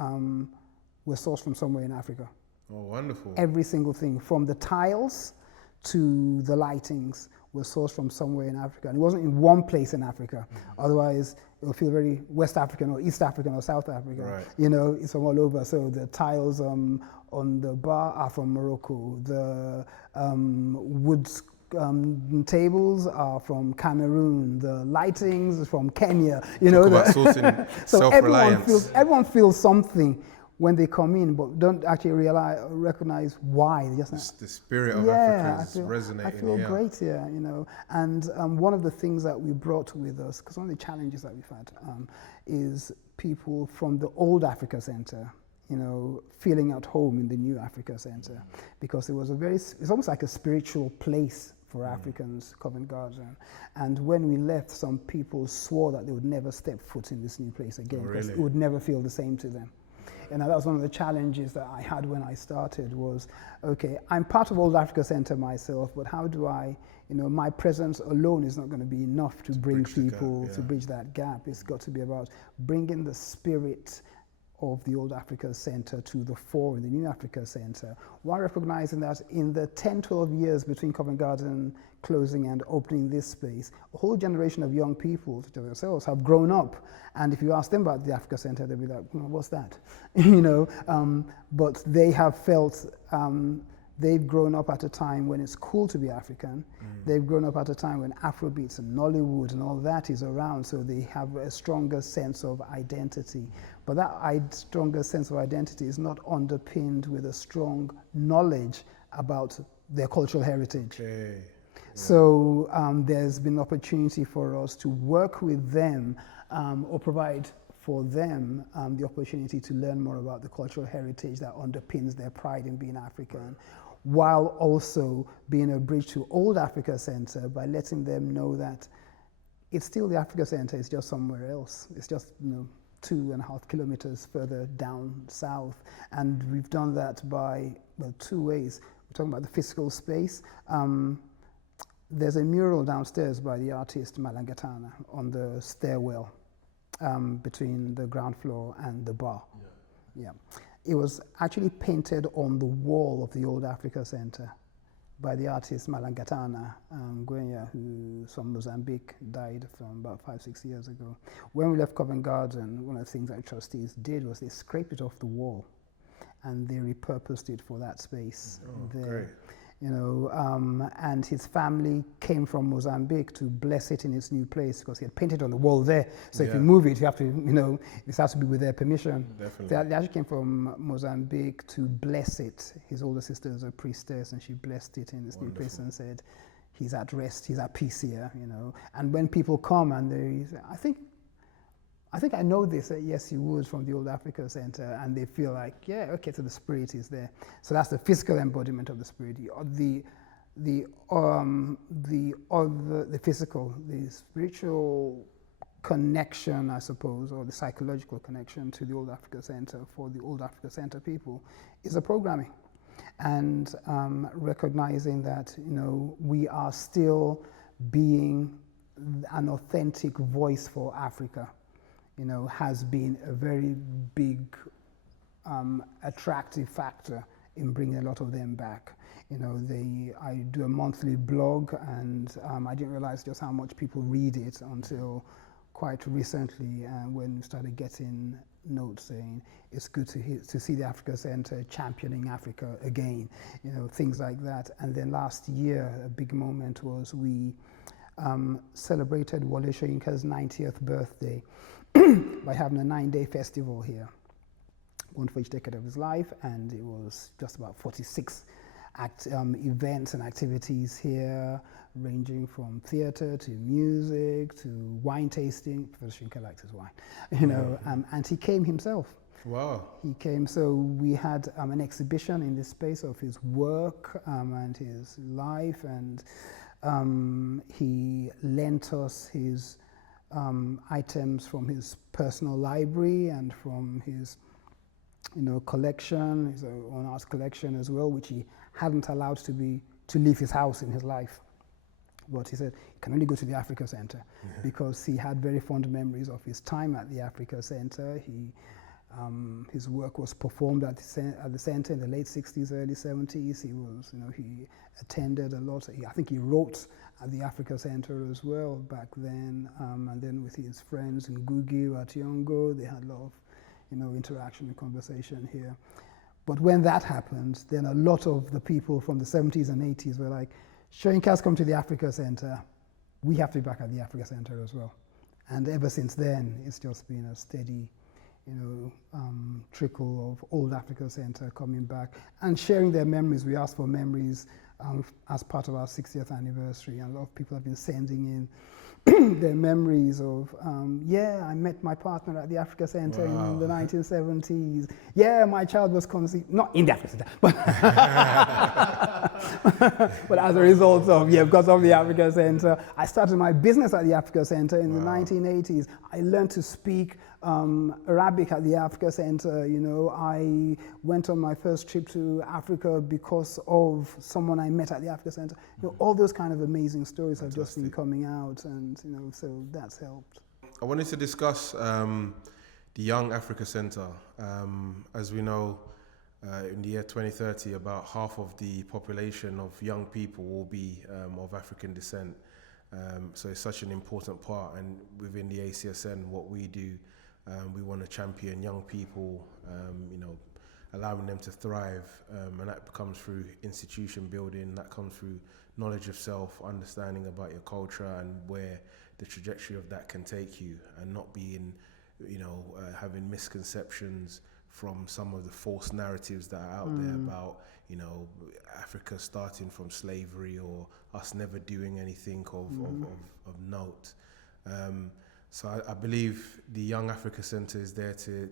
were sourced from somewhere in Africa. Oh, wonderful. Every single thing, from the tiles to the lightings, was sourced from somewhere in Africa. And it wasn't in one place in Africa. Otherwise, it would feel very West African or East African or South African. Right. You know, it's from all over. So the tiles on the bar are from Morocco. The wood tables are from Cameroon. The lightings are from Kenya. You know, about sourcing so self-reliance. everyone feels something when they come in, but don't actually recognize why. They just The spirit of Africa is resonating. I feel great here, you know. And one of the things that we brought with us, because one of the challenges that we've had is people from the old Africa Center, you know, feeling at home in the new Africa Center, because it was it's almost like a spiritual place for Africans, Covent Garden. And when we left, some people swore that they would never step foot in this new place again, because it would never feel the same to them. And that was one of the challenges that I had when I started was, okay, I'm part of Old Africa Center myself, but how do I, you know, my presence alone is not going to be enough to bring people to bridge that gap. It's got to be about bringing the spirit of the Old Africa Center to the fore in the New Africa Center, while recognizing that in the 10, 12 years between Covent Garden closing and opening this space, a whole generation of young people, such as yourselves, have grown up. And if you ask them about the Africa Center, they'll be like, what's that? You know, but they have felt they've grown up at a time when it's cool to be African. They've grown up at a time when Afrobeats and Nollywood and all that is around, so they have a stronger sense of identity. But that stronger sense of identity is not underpinned with a strong knowledge about their cultural heritage. Okay. So there's been an opportunity for us to work with them or provide for them the opportunity to learn more about the cultural heritage that underpins their pride in being African, while also being a bridge to Old Africa Center by letting them know that it's still the Africa Center, it's just somewhere else. It's just, you know, 2.5 kilometers further down south. And we've done that by, well, 2 ways. We're talking about the physical space. There's a mural downstairs by the artist Malangatana on the stairwell between the ground floor and the bar. Yeah. It was actually painted on the wall of the Old Africa Center by the artist Malangatana Gwenya, who's from Mozambique, died from about 5-6 years ago. When we left Covent Garden, one of the things that trustees did was they scraped it off the wall and they repurposed it for that space there. Great. You know, and his family came from Mozambique to bless it in its new place because he had painted on the wall there. So if you move it, you have to, you know, it has to be with their permission. Definitely. So they actually came from Mozambique to bless it. His older sister is a priestess, and she blessed it in this new place and said, he's at rest, he's at peace here, you know. And when people come and they say, I think I know this, yes, you would, from the Old Africa Center, and they feel like, yeah, okay, so the spirit is there. So that's the physical embodiment of the spirit. The physical, the spiritual connection, I suppose, or the psychological connection to the Old Africa Center for the Old Africa Center people is the programming. And recognizing that, you know, we are still being an authentic voice for Africa, you know, has been a very big attractive factor in bringing a lot of them back. You know, I do a monthly blog, and I didn't realize just how much people read it until quite recently when we started getting notes saying it's good to see the Africa Center championing Africa again, things like that. And then last year, a big moment was we celebrated Wole Soyinka's 90th birthday by having a 9-day festival here, one for each decade of his life, and it was just about 46 events and activities here, ranging from theater to music to wine tasting. Professor Soyinka likes his wine, and he came himself. Wow. He came, so we had an exhibition in this space of his work and his life, and he lent us his items from his personal library and from his collection, his own art collection as well, which he hadn't allowed to leave his house in his life. But he said he can only go to the Africa Center because he had very fond memories of his time at the Africa Center. His work was performed at the center in the late 60s, early 70s. He attended a lot. I think he wrote at the Africa Center as well back then. And then with his friends in Gugi at Yongo, they had a lot of interaction and conversation here. But when that happened, then a lot of the people from the 70s and 80s were like, Soyinka's come to the Africa Center. We have to be back at the Africa Center as well. And ever since then, it's just been a steady, trickle of old Africa Center coming back and sharing their memories. We asked for memories as part of our 60th anniversary, and a lot of people have been sending in their memories of, I met my partner at the Africa Center in the 1970s. Yeah, my child was conceived, not in the Africa Center, but as a result of, because of the Africa Center. I started my business at the Africa Center in the 1980s. I learned to speak Arabic at the Africa Center. I went on my first trip to Africa because of someone I met at the Africa Center. All those kind of amazing stories have just been coming out, and so that's helped. I wanted to discuss the Young Africa Center. As we know, in the year 2030, about half of the population of young people will be of African descent. So it's such an important part, and within the ACSN, what we do, we want to champion young people, allowing them to thrive, and that comes through institution building, that comes through knowledge of self, understanding about your culture and where the trajectory of that can take you, and not being, having misconceptions from some of the false narratives that are out there about, Africa starting from slavery or us never doing anything of note. So I believe the Young Africa Center is there to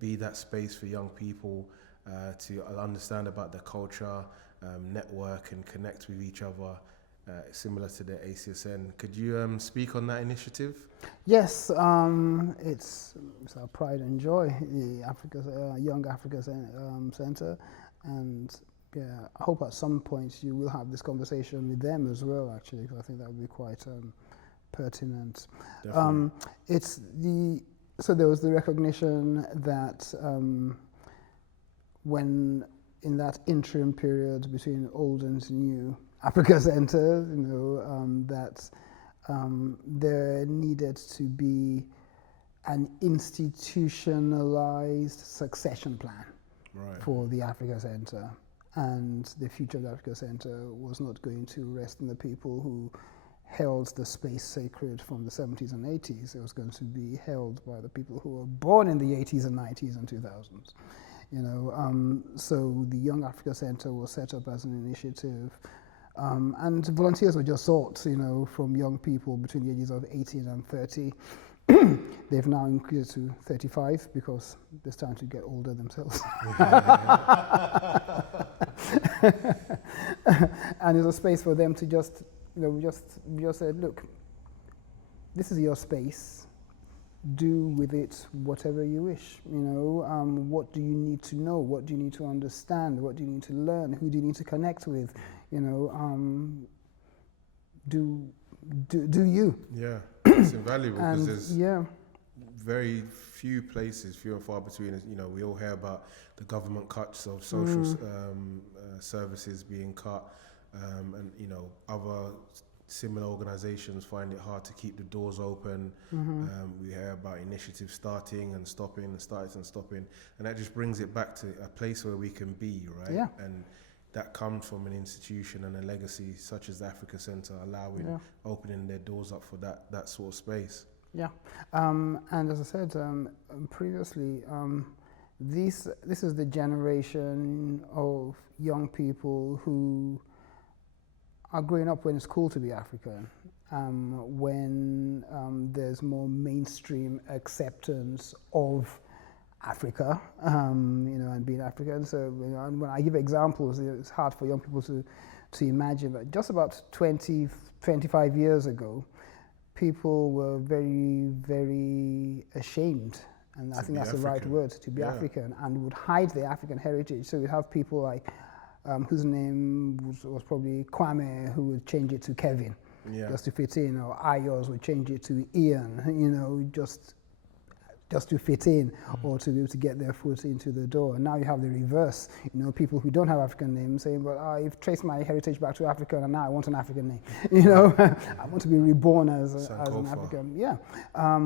be that space for young people to understand about their culture, network and connect with each other, similar to the ACSN. Could you speak on that initiative? Yes, it's our pride and joy, the Young Africa Center, and I hope at some point you will have this conversation with them as well, actually, because I think that would be quite pertinent. So there was the recognition that when in that interim period between old and new Africa Center, that there needed to be an institutionalized succession plan for the Africa Center. And the future of the Africa Center was not going to rest in the people who held the space sacred from the 70s and 80s. It was going to be held by the people who were born in the 80s and 90s and 2000s. So the Young Africa Center was set up as an initiative, and volunteers were just sought, from young people between the ages of 18 and 30. They've now increased to 35 because they're starting to get older themselves. And it's a space for them to just said, look, this is your space. Do with it whatever you wish. What do you need to know? What do you need to understand? What do you need to learn? Who do you need to connect with? Do you? Yeah, it's invaluable because there's yeah. very few places, few and far between. We all hear about the government cuts of social services being cut, and other similar organizations find it hard to keep the doors open. We hear about initiatives starting and stopping and starting and stopping, and that just brings it back to a place where we can be, right? Yeah. And that comes from an institution and a legacy such as the Africa Centre, allowing, opening their doors up for that sort of space. Yeah, and as I said previously, this is the generation of young people who are growing up when it's cool to be African, when there's more mainstream acceptance of Africa, and being African. So, and when I give examples, it's hard for young people to imagine that just about 20, 25 years ago, people were very, very ashamed, and I think that's the right word, to be African, and would hide their African heritage. So we have people like, whose name was probably Kwame, who would change it to Kevin, just to fit in, or Ayos would change it to Ian, just to fit in, or to be able to get their foot into the door. And now you have the reverse, people who don't have African names saying, but I've traced my heritage back to Africa, and now I want an African name. I want to be reborn as an African.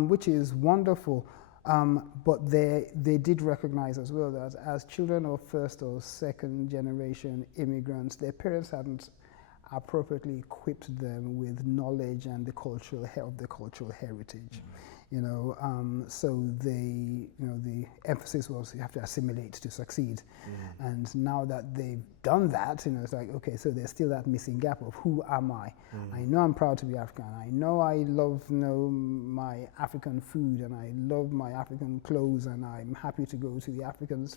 Which is wonderful. But they did recognize as well that as children of first or second generation immigrants, their parents hadn't appropriately equipped them with knowledge and the cultural heritage. So the emphasis was you have to assimilate to succeed. And now that they've done that, it's like, okay, so there's still that missing gap of who am I? I know I'm proud to be African. I know I love my African food, and I love my African clothes, and I'm happy to go to the African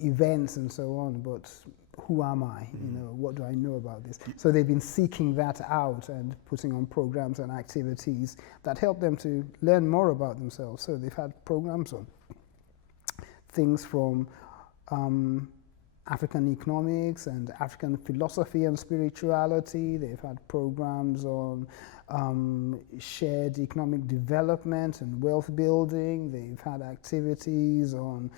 events and so on, but who am I? What do I know about this? So they've been seeking that out and putting on programs and activities that help them to learn more about themselves. So they've had programs on things from African economics and African philosophy and spirituality. They've had programs on shared economic development and wealth building. They've had activities on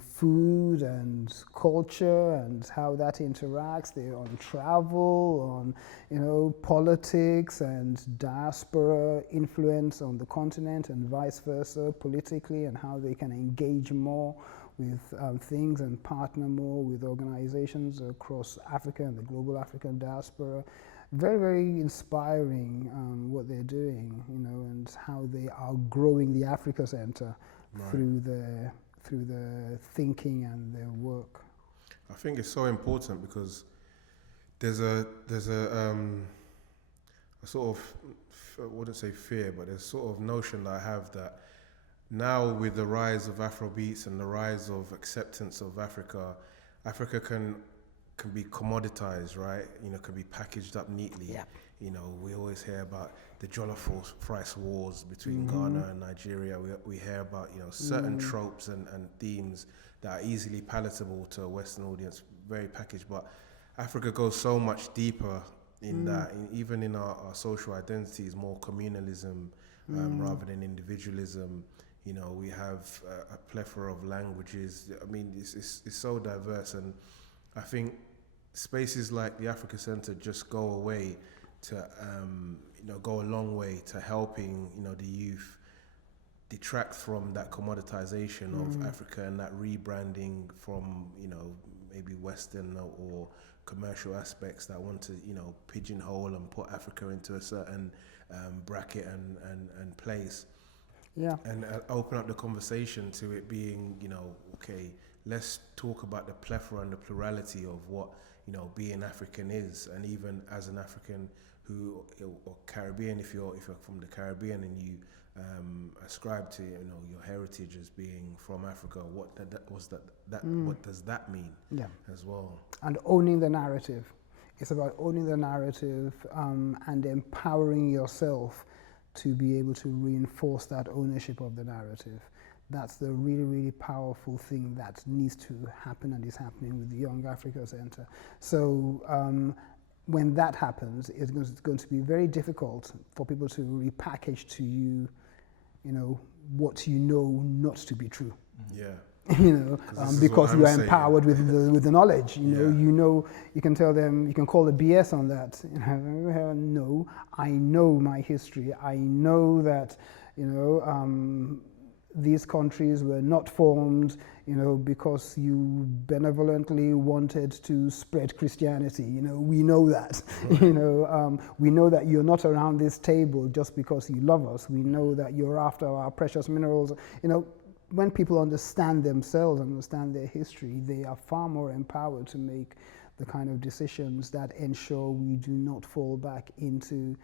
food and culture and how that interacts. They're on travel, on politics and diaspora influence on the continent and vice versa politically, and how they can engage more with things and partner more with organizations across Africa and the global African diaspora. Very, very inspiring what they're doing, and how they are growing the Africa Centre through their thinking and their work. I think it's so important because there's a sort of, I wouldn't say fear, but there's sort of notion that I have that now with the rise of Afrobeats and the rise of acceptance of Africa, Africa can be commoditized, right? Can be packaged up neatly. Yeah. We always hear about the jollof rice wars between Ghana and Nigeria. We hear about, certain tropes and themes that are easily palatable to a Western audience, very packaged. But Africa goes so much deeper in that, even in our social identities, more communalism rather than individualism. We have a plethora of languages. I mean, it's so diverse, and I think spaces like the Africa Centre just go a way to, go a long way to helping, the youth detract from that commoditization of Africa and that rebranding from, maybe Western or commercial aspects that want to, pigeonhole and put Africa into a certain bracket and place. Yeah. And open up the conversation to it being, okay, let's talk about the plethora and the plurality of what, being African is. And even as an African or Caribbean, if you're from the Caribbean and you ascribe to, your heritage as being from Africa, what does that mean as well? And owning the narrative. It's about owning the narrative and empowering yourself to be able to reinforce that ownership of the narrative. That's the really, really powerful thing that needs to happen and is happening with the Young Africa Centre. So when that happens, it's going to be very difficult for people to repackage to you, what you know not to be true. Yeah. because you are empowered with the knowledge. Yeah. You can tell them, you can call it BS on that. No, I know my history. I know that, these countries were not formed, because you benevolently wanted to spread Christianity. We know that. Right. We know that you're not around this table just because you love us. We know that you're after our precious minerals. When people understand themselves, understand their history, they are far more empowered to make the kind of decisions that ensure we do not fall back into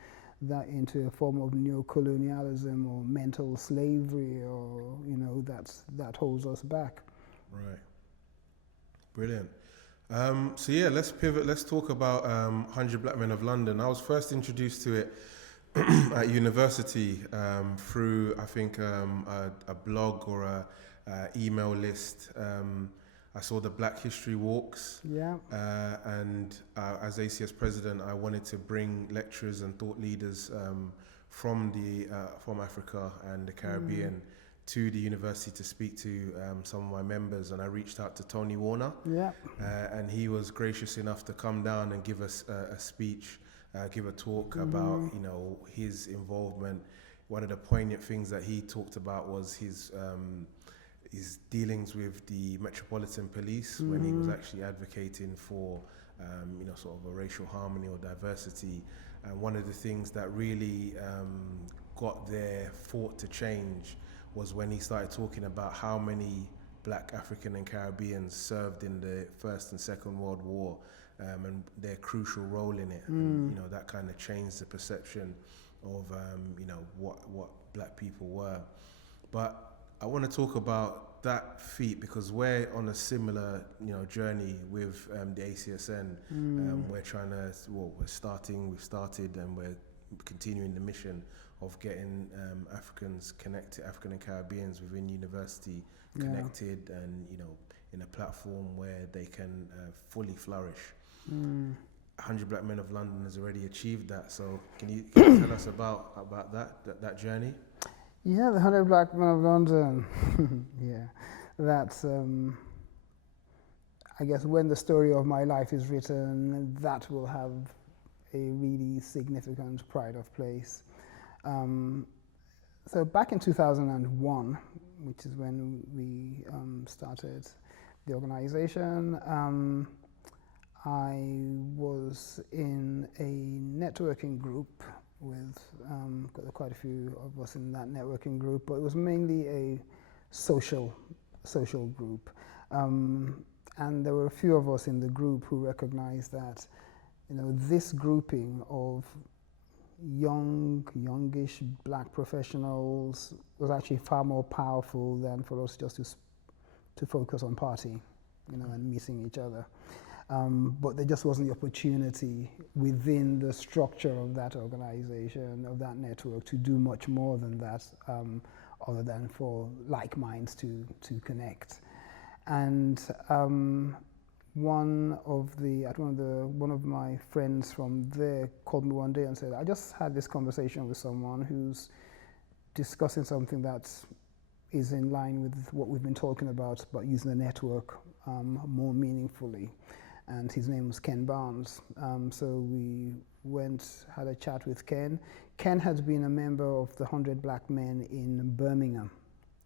a form of neocolonialism or mental slavery, or that holds us back. Right. Brilliant. So yeah, let's pivot. Let's talk about 100 Black Men of London. I was first introduced to it at university through, I think, a blog or a email list. I saw the Black History Walks. Yeah. And as ACS president, I wanted to bring lecturers and thought leaders from Africa and the Caribbean to the university to speak to some of my members. And I reached out to Tony Warner. Yeah. And he was gracious enough to come down and give us a speech, give a talk about, his involvement. One of the poignant things that he talked about was his dealings with the Metropolitan Police when he was actually advocating for, sort of a racial harmony or diversity. And one of the things that really got their thought to change was when he started talking about how many Black, African and Caribbeans served in the First and Second World War and their crucial role in it. And, that kind of changed the perception of, what Black people were. But I want to talk about that feat because we're on a similar, journey with the ACSN. We're trying to, we've started and we're continuing the mission of getting African and Caribbeans within university connected and, in a platform where they can fully flourish. 100 Black Men of London has already achieved that. So can you tell us about that journey? Yeah, the 100 Black Men of London. Yeah, that's, I guess when the story of my life is written, that will have a really significant pride of place. So back in 2001, which is when we started the organization, I was in a networking group with quite a few of us in that networking group, but it was mainly a social group. And there were a few of us in the group who recognized that, this grouping of youngish Black professionals was actually far more powerful than for us just to focus on partying, and meeting each other. But there just wasn't the opportunity within the structure of that organization, of that network, to do much more than that, other than for like minds to connect. And one of my friends from there called me one day and said, I just had this conversation with someone who's discussing something that is in line with what we've been talking about using the network more meaningfully. And his name was Ken Barnes. So we had a chat with Ken. Ken had been a member of the 100 Black Men in Birmingham.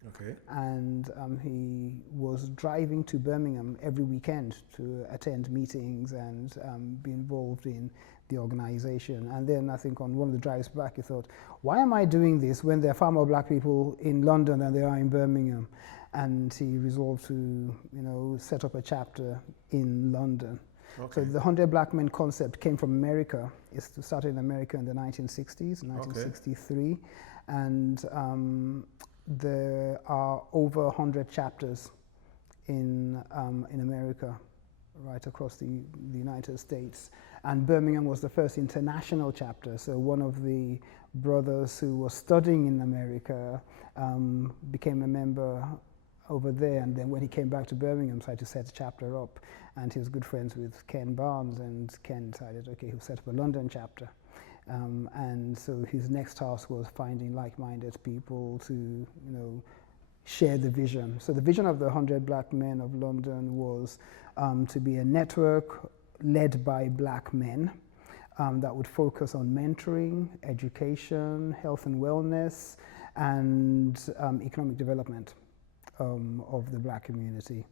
Okay. And he was driving to Birmingham every weekend to attend meetings and be involved in the organization. And then I think on one of the drives back, he thought, why am I doing this when there are far more Black people in London than there are in Birmingham? And he resolved to, set up a chapter in London. Okay. So the 100 Black Men concept came from America. It started in America in the 1960s, 1963. Okay. And there are over 100 chapters in America, right across the United States. And Birmingham was the first international chapter. So one of the brothers who was studying in America became a member over there, and then when he came back to Birmingham, tried to set a chapter up, and he was good friends with Ken Barnes, and Ken decided, okay, he'll set up a London chapter. And so his next task was finding like-minded people to, share the vision. So the vision of the 100 Black Men of London was to be a network led by black men that would focus on mentoring, education, health and wellness, and economic development of the black community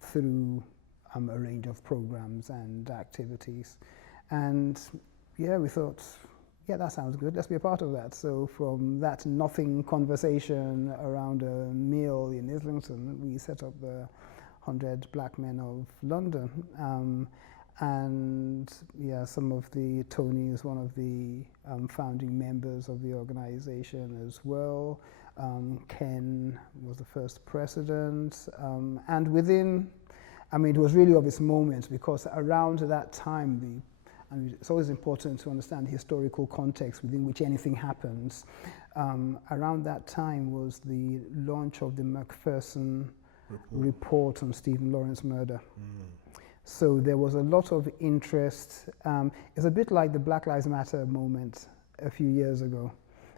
through a range of programs and activities. And yeah, we thought, yeah, that sounds good. Let's be a part of that. So from that nothing conversation around a meal in Islington, we set up the 100 Black Men of London. And yeah, Tony is one of the founding members of the organization as well. Ken was the first president. And within, it was really of its moment, because around that time, and it's always important to understand the historical context within which anything happens. Around that time was the launch of the Macpherson report on Stephen Lawrence murder. So there was a lot of interest. It's a bit like the Black Lives Matter moment a few years ago,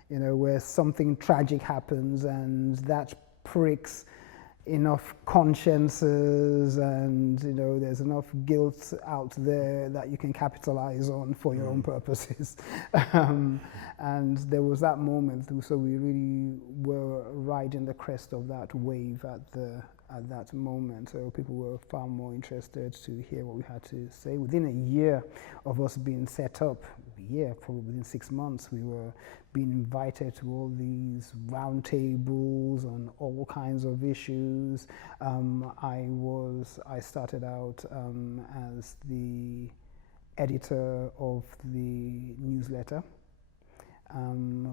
where something tragic happens and that pricks enough consciences, and there's enough guilt out there that you can capitalize on for your own purposes. And there was that moment, so we really were riding the crest of that wave at that moment. So people were far more interested to hear what we had to say. Within a year of us being set up, probably within 6 months, we were being invited to all these roundtables on all kinds of issues. I started out as the editor of the newsletter,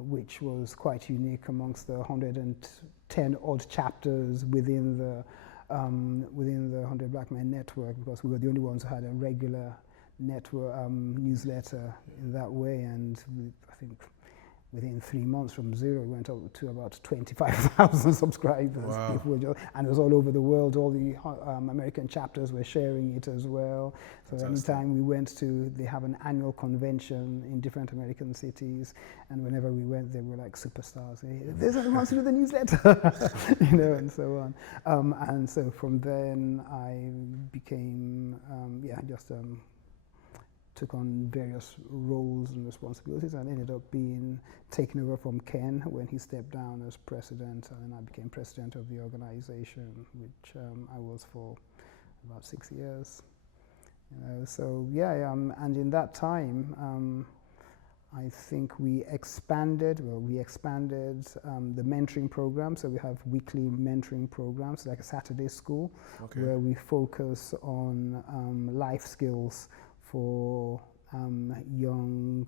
which was quite unique amongst the 110 odd chapters within the 100 Black Men network, because we were the only ones who had a regular network newsletter in that way. And I think within 3 months, from zero, we went up to about 25,000 subscribers. Wow. And it was all over the world. All the American chapters were sharing it as well. So anytime we went they have an annual convention in different American cities, and whenever we went, they were like superstars. Hey, this is who wants to do the newsletter, and so on. And so from then, I became, took on various roles and responsibilities, and ended up being taken over from Ken when he stepped down as president, and I became president of the organization, which I was for about 6 years. And in that time, I think we expanded the mentoring program. So we have weekly mentoring programs, like a Saturday school, where we focus on life skills for young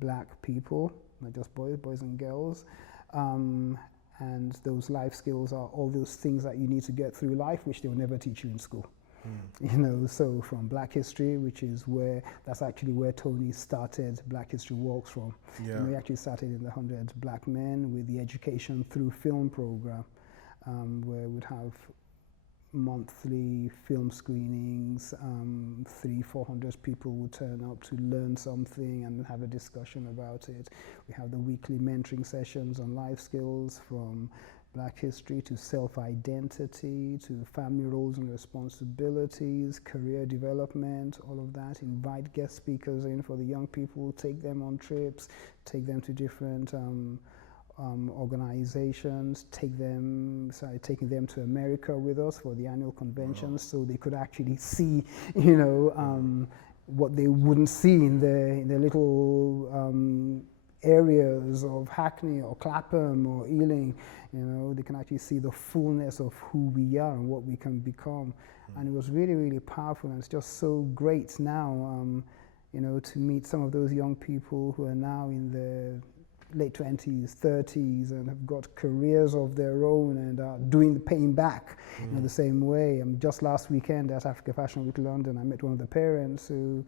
black people, not just boys and girls. And those life skills are all those things that you need to get through life, which they will never teach you in school. So from Black History, that's actually where Tony started Black History Walks from. Yeah. And we actually started in the 100 Black Men with the Education Through Film program, where we'd have monthly film screenings. 300-400 people would turn up to learn something and have a discussion about it. We have the weekly mentoring sessions on life skills, from Black history to self-identity, to family roles and responsibilities, career development, all of that. Invite guest speakers in for the young people, take them on trips, take them to different organizations, taking them to America with us for the annual conventions, so they could actually see, what they wouldn't see in their little areas of Hackney or Clapham or Ealing. They can actually see the fullness of who we are and what we can become. And it was really, really powerful, and it's just so great now, to meet some of those young people who are now in their late 20s, 30s, and have got careers of their own and are paying back in the same way. Just last weekend at Africa Fashion Week London, I met one of the parents who,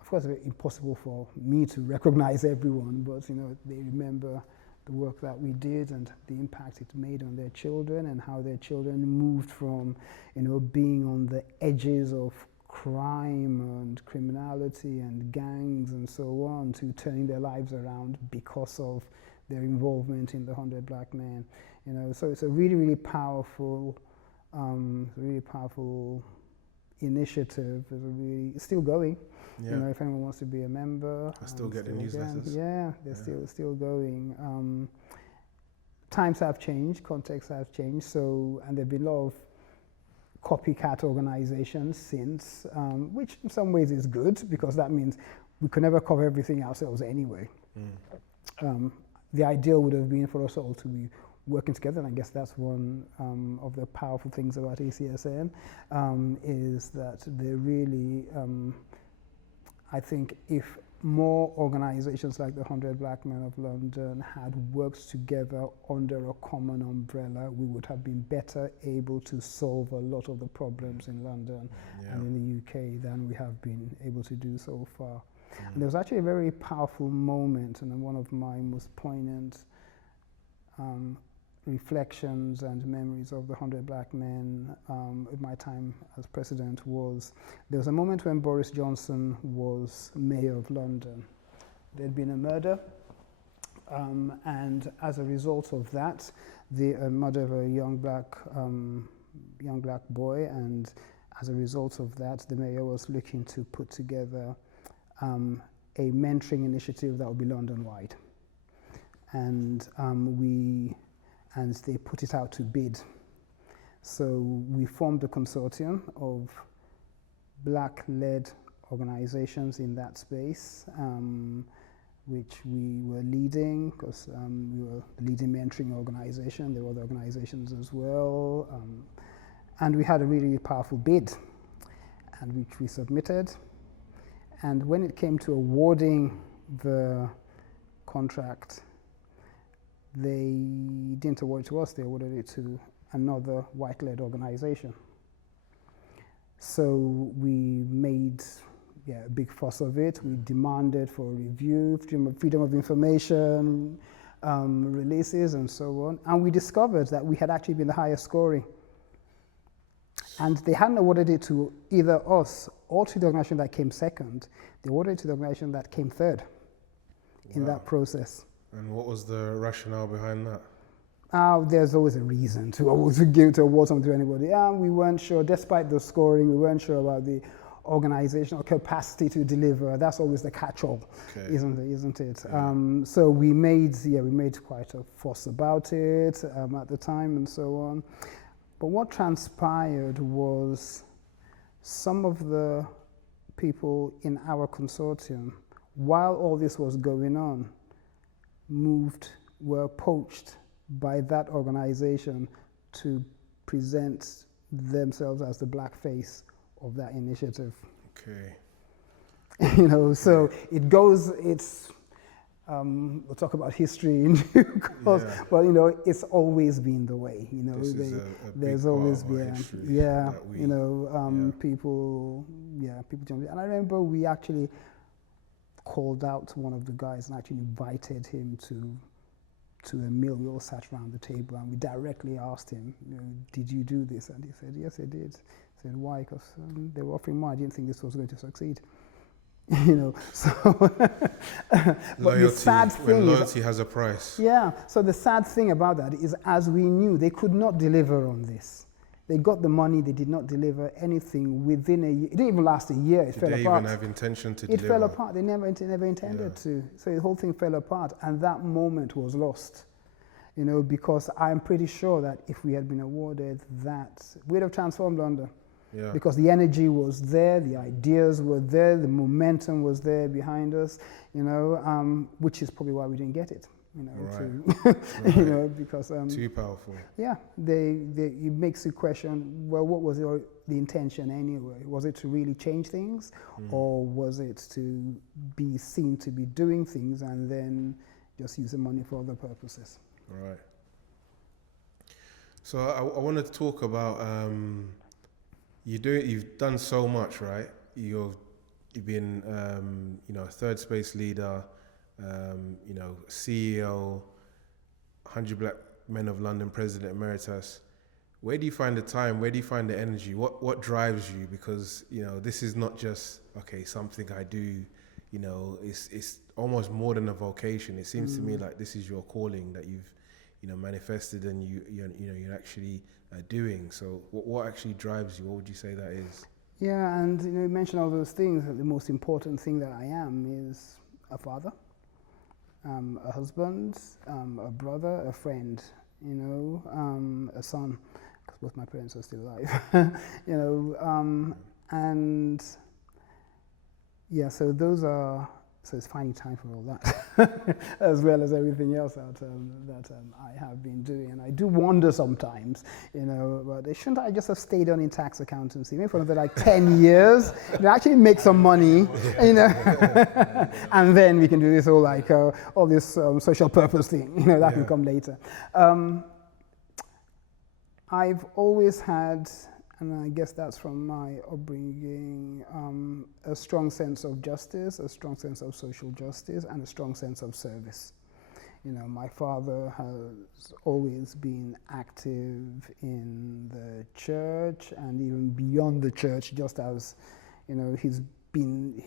of course, it's impossible for me to recognize everyone, but they remember the work that we did and the impact it made on their children, and how their children moved from, being on the edges of crime and criminality and gangs and so on, to turning their lives around because of their involvement in the 100 Black Men. So it's a really, really powerful, initiative. It's still going. Yeah. If anyone wants to be a member, I still get the newsletters. Yeah, they're still going. Times have changed, contexts have changed, and there've been a lot of copycat organizations since, which in some ways is good because that means we could never cover everything ourselves anyway. The ideal would have been for us all to be working together, and I guess that's one of the powerful things about ACSN, is that they really, I think if more organizations like the 100 Black Men of London had worked together under a common umbrella, we would have been better able to solve a lot of the problems in London and in the UK than we have been able to do so far. And there was actually a very powerful moment, and one of my most poignant reflections and memories of the 100 Black Men of my time as president there was a moment when Boris Johnson was mayor of London. There'd been a murder, and as a result of that, the murder of a young black boy, and as a result of that, the mayor was looking to put together a mentoring initiative that would be London-wide. And they put it out to bid. So we formed a consortium of Black-led organizations in that space, which we were leading, because we were the leading mentoring organization. There were other organizations as well. And we had a really powerful bid, and which we submitted. And when it came to awarding the contract, they didn't award it to us, they awarded it to another white-led organization. So we made a big fuss of it. We demanded for review, freedom of information, releases, and so on. And we discovered that we had actually been the highest scoring. And they hadn't awarded it to either us or to the organization that came second. They awarded it to the organization that came third in that process. And what was the rationale behind that? There's always a reason to award something to anybody. We weren't sure, despite the scoring, we weren't sure about the organizational capacity to deliver. That's always the catch-all, isn't it? Yeah. So we made quite a fuss about it at the time and so on. But what transpired was some of the people in our consortium, while all this was going on, were poached by that organization to present themselves as the black face of that initiative. Okay. So it goes, we'll talk about history in due course, but it's always been the way, there's always been, people jump. And I remember we actually called out to one of the guys and actually invited him to a meal. We all sat around the table and we directly asked him, did you do this? And he said, yes, I did. I said, why? Because they were offering more. I didn't think this was going to succeed. So loyalty has a price. Yeah, so the sad thing about that is, as we knew, they could not deliver on this. They got the money, they did not deliver anything within a year. It didn't even last a year, it fell apart. Did they even have intention to deliver? It fell apart, they never intended to. So the whole thing fell apart, and that moment was lost. Because I'm pretty sure that if we had been awarded that, we'd have transformed London. Yeah. Because the energy was there, the ideas were there, the momentum was there behind us, which is probably why we didn't get it. Because too powerful. Yeah, it makes you question. Well, what was the intention anyway? Was it to really change things, or was it to be seen to be doing things and then just use the money for other purposes? Right. So I wanted to talk about you've done so much, right? You've been a third space leader. CEO, 100 Black Men of London, President Emeritus. Where do you find the time? Where do you find the energy? What drives you? Because this is not just something I do. It's almost more than a vocation. It seems to me like this is your calling that you've manifested and you're actually doing. So what actually drives you? What would you say that is? Yeah, and you mentioned all those things. The most important thing that I am is a father, a husband, a brother, a friend, a son, because both my parents are still alive, and yeah, so it's finding time for all that, as well as everything else that I have been doing. And I do wonder sometimes, but shouldn't I just have stayed on in tax accountancy, maybe for another 10 years, actually make some money, and then we can do this all this social purpose thing, that can come later. I've always had, and I guess that's from my upbringing, a strong sense of justice, a strong sense of social justice, and a strong sense of service. My father has always been active in the church and even beyond the church, just as, he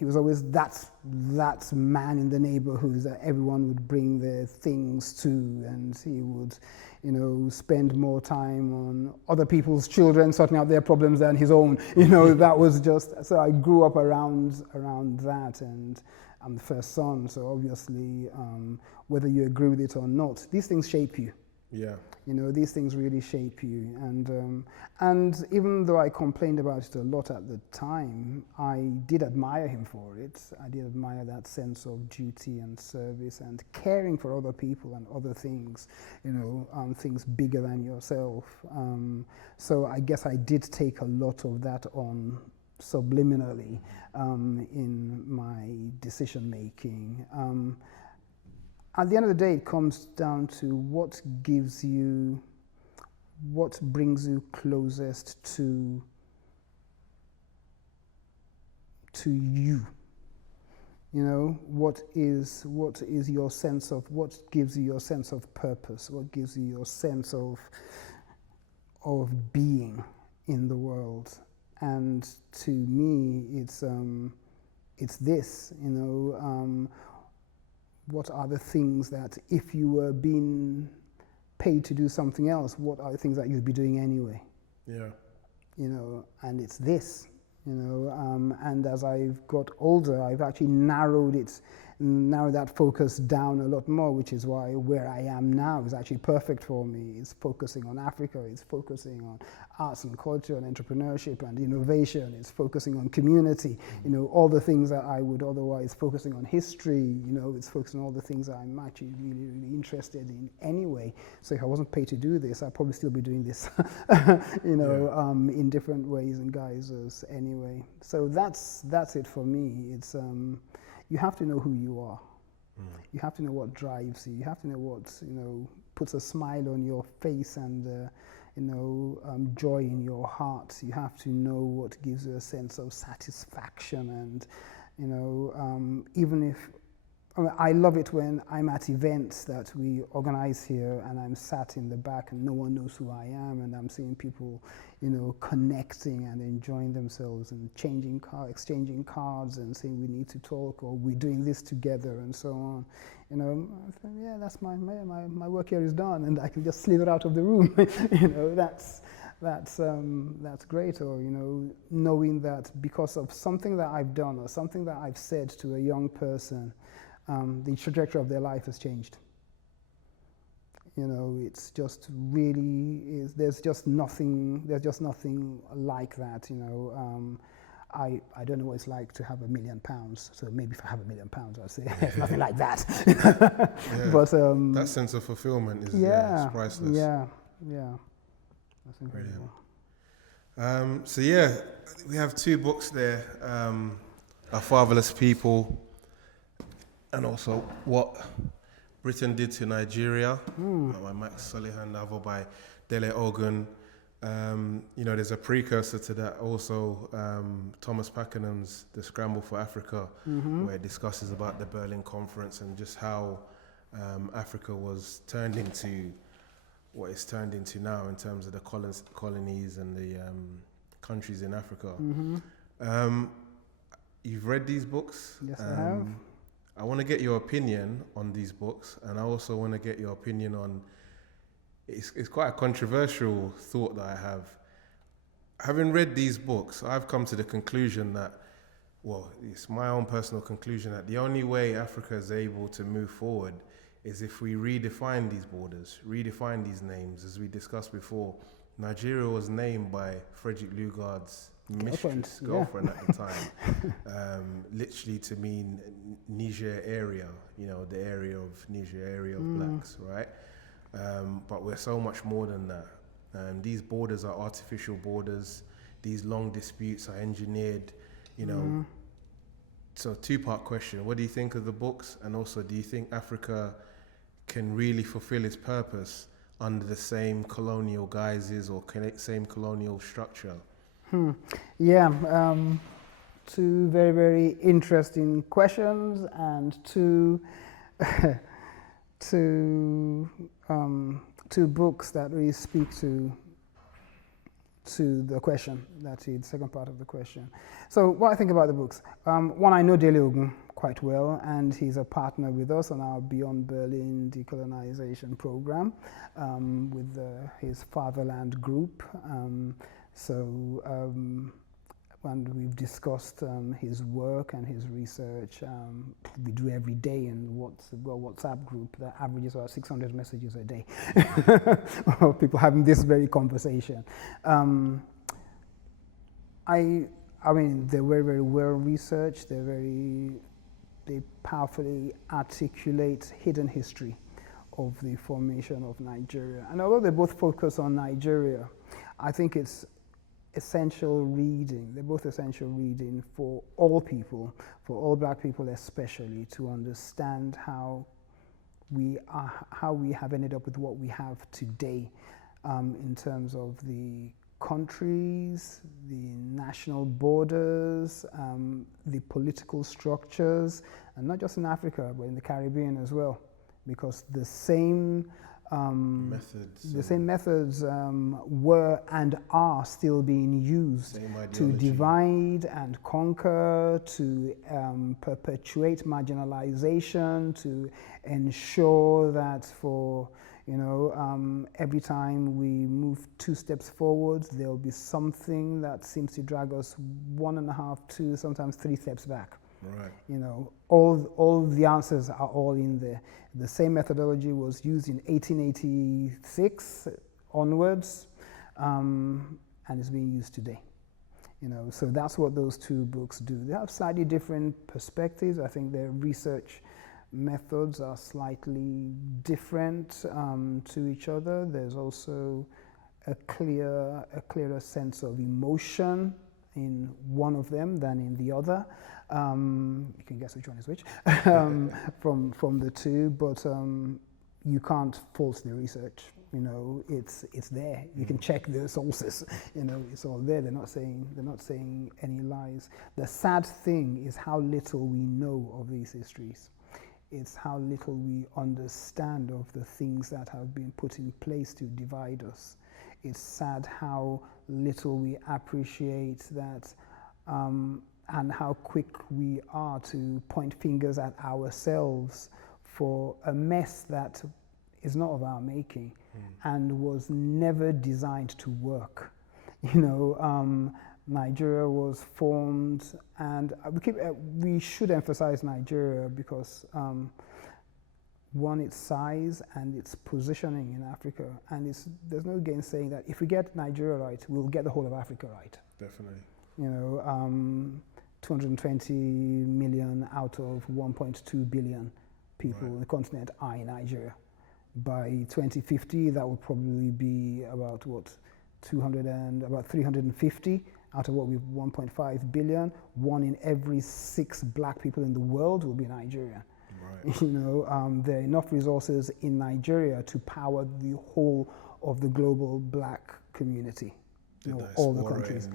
was always that man in the neighborhood that everyone would bring their things to, and he would, spend more time on other people's children sorting out their problems than his own. That was just, so I grew up around that, and I'm the first son, so obviously, whether you agree with it or not, these things shape you. Yeah. These things really shape you, and even though I complained about it a lot at the time, I did admire him for it. I did admire that sense of duty and service and caring for other people and other things, things bigger than yourself. So I guess I did take a lot of that on subliminally in my decision making. At the end of the day, it comes down to what brings you closest to you. What is your sense of, what gives you your sense of purpose? What gives you your sense of being in the world? And to me, it's this, what are the things that if you were being paid to do something else, what are the things that you'd be doing anyway? Yeah. And it's this, and as I've got older, I've actually narrowed that focus down a lot more, which is why where I am now is actually perfect for me. It's focusing on Africa, it's focusing on arts and culture and entrepreneurship and innovation, it's focusing on community, all the things that I would otherwise, focusing on history, it's focusing on all the things that I'm actually really, really interested in anyway. So if I wasn't paid to do this, I'd probably still be doing this, in different ways and guises anyway. So that's it for me. It's you have to know who you are. You have to know what drives you. You have to know what puts a smile on your face and joy in your heart. You have to know what gives you a sense of satisfaction, and even if I love it when I'm at events that we organize here and I'm sat in the back and no one knows who I am, and I'm seeing people, connecting and enjoying themselves and exchanging cards and saying we need to talk or we're doing this together and so on. I think, yeah, that's my work here is done, and I can just slither out of the room. That's great. Or knowing that because of something that I've done or something that I've said to a young person, the trajectory of their life has changed. It's just really there's just nothing like that. I don't know what it's like to have £1 million. So maybe if I have £1 million, I'll say it's nothing like that. Yeah. But that sense of fulfillment is it's priceless. Yeah. That's incredible. So yeah, we have 2 books there: Our Fatherless People, and also What Britain Did to Nigeria, by Max Solihan, the other by Dele Ogun. There's a precursor to that also, Thomas Pakenham's The Scramble for Africa, where it discusses about the Berlin Conference and just how Africa was turned into what it's turned into now in terms of the colonies and the countries in Africa. You've read these books? Yes, I have. I want to get your opinion on these books, and I also want to get your opinion on it's quite a controversial thought that I have. Having read these books, I've come to the conclusion that, well, it's my own personal conclusion that the only way Africa is able to move forward is if we redefine these borders, redefine these names. As we discussed before, Nigeria was named by Frederick Lugard's girlfriend at the time, literally to mean Niger area, the area of Niger, area of blacks, right? But we're so much more than that. These borders are artificial borders. These long disputes are engineered, So two-part question. What do you think of the books? And also, do you think Africa can really fulfill its purpose under the same colonial guises or same colonial structure? Yeah, two very, very interesting questions, and two books that really speak to the question, that's the second part of the question. So what I think about the books, one, I know Dele Ogun quite well, and he's a partner with us on our Beyond Berlin decolonization program with his Fatherland group. And we've discussed his work and his research. We do every day in WhatsApp group that averages about 600 messages a day of people having this very conversation. I mean, they're very, very well researched. They powerfully articulate hidden history of the formation of Nigeria. And although they both focus on Nigeria, I think it's essential reading. They're both essential reading for all people, for all black people especially, to understand how we have ended up with what we have today in terms of the countries, the national borders, the political structures, and not just in Africa, but in the Caribbean as well, because the same methods were and are still being used to divide and conquer, to perpetuate marginalization, to ensure that for every time we move 2 steps forward, there'll be something that seems to drag us 1.5, 2, sometimes 3 steps back. Right. All the answers are all in there. The same methodology was used in 1886 onwards, and it's being used today. So that's what those 2 books do. They have slightly different perspectives. I think their research methods are slightly different to each other. There's also a clearer sense of emotion in one of them than in the other. You can guess which one is which from the 2, but you can't fault the research. It's there. You can check the sources. It's all there. They're not saying any lies. The sad thing is how little we know of these histories. It's how little we understand of the things that have been put in place to divide us. It's sad how little we appreciate that, and how quick we are to point fingers at ourselves for a mess that is not of our making and was never designed to work. Nigeria was formed, and we should emphasize Nigeria because one, its size and its positioning in Africa, and there's no gainsaying that if we get Nigeria right, we'll get the whole of Africa right. Definitely. 220 million out of 1.2 billion people in the continent are in Nigeria. By 2050, that will probably be about 350 out of what we've 1.5 billion. 1 in every 6 black people in the world will be Nigerian. Right. There are enough resources in Nigeria to power the whole of the global black community. All the countries.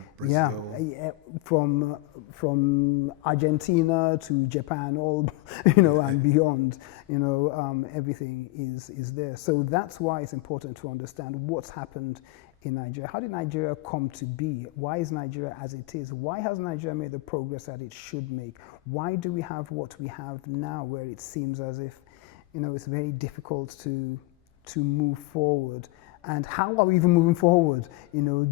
From Argentina to Japan, all and beyond. Everything is there. So that's why it's important to understand what's happened in Nigeria. How did Nigeria come to be? Why is Nigeria as it is? Why has Nigeria made the progress that it should make? Why do we have what we have now, where it seems as if it's very difficult to to move forward. And how are we even moving forward,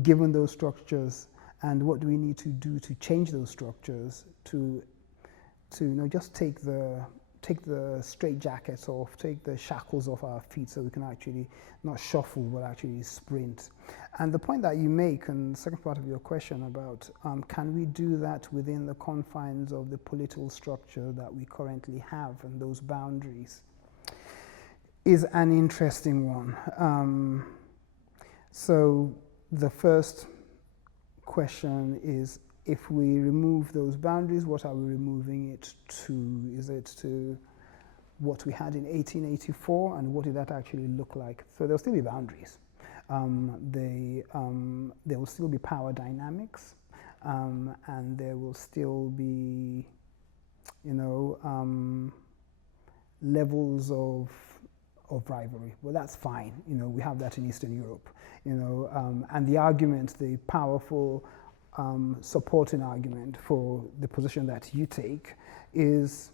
given those structures? And what do we need to do to change those structures to just take the straitjackets off, take the shackles off our feet, so we can actually not shuffle but actually sprint. And the point that you make, and the second part of your question about can we do that within the confines of the political structure that we currently have and those boundaries, is an interesting one. So the first question is, if we remove those boundaries, what are we removing it to? Is it to what we had in 1884, and what did that actually look like? So there'll still be boundaries. There will still be power dynamics, and there will still be, levels of rivalry. Well, that's fine. We have that in Eastern Europe. And the argument, the powerful supporting argument for the position that you take is,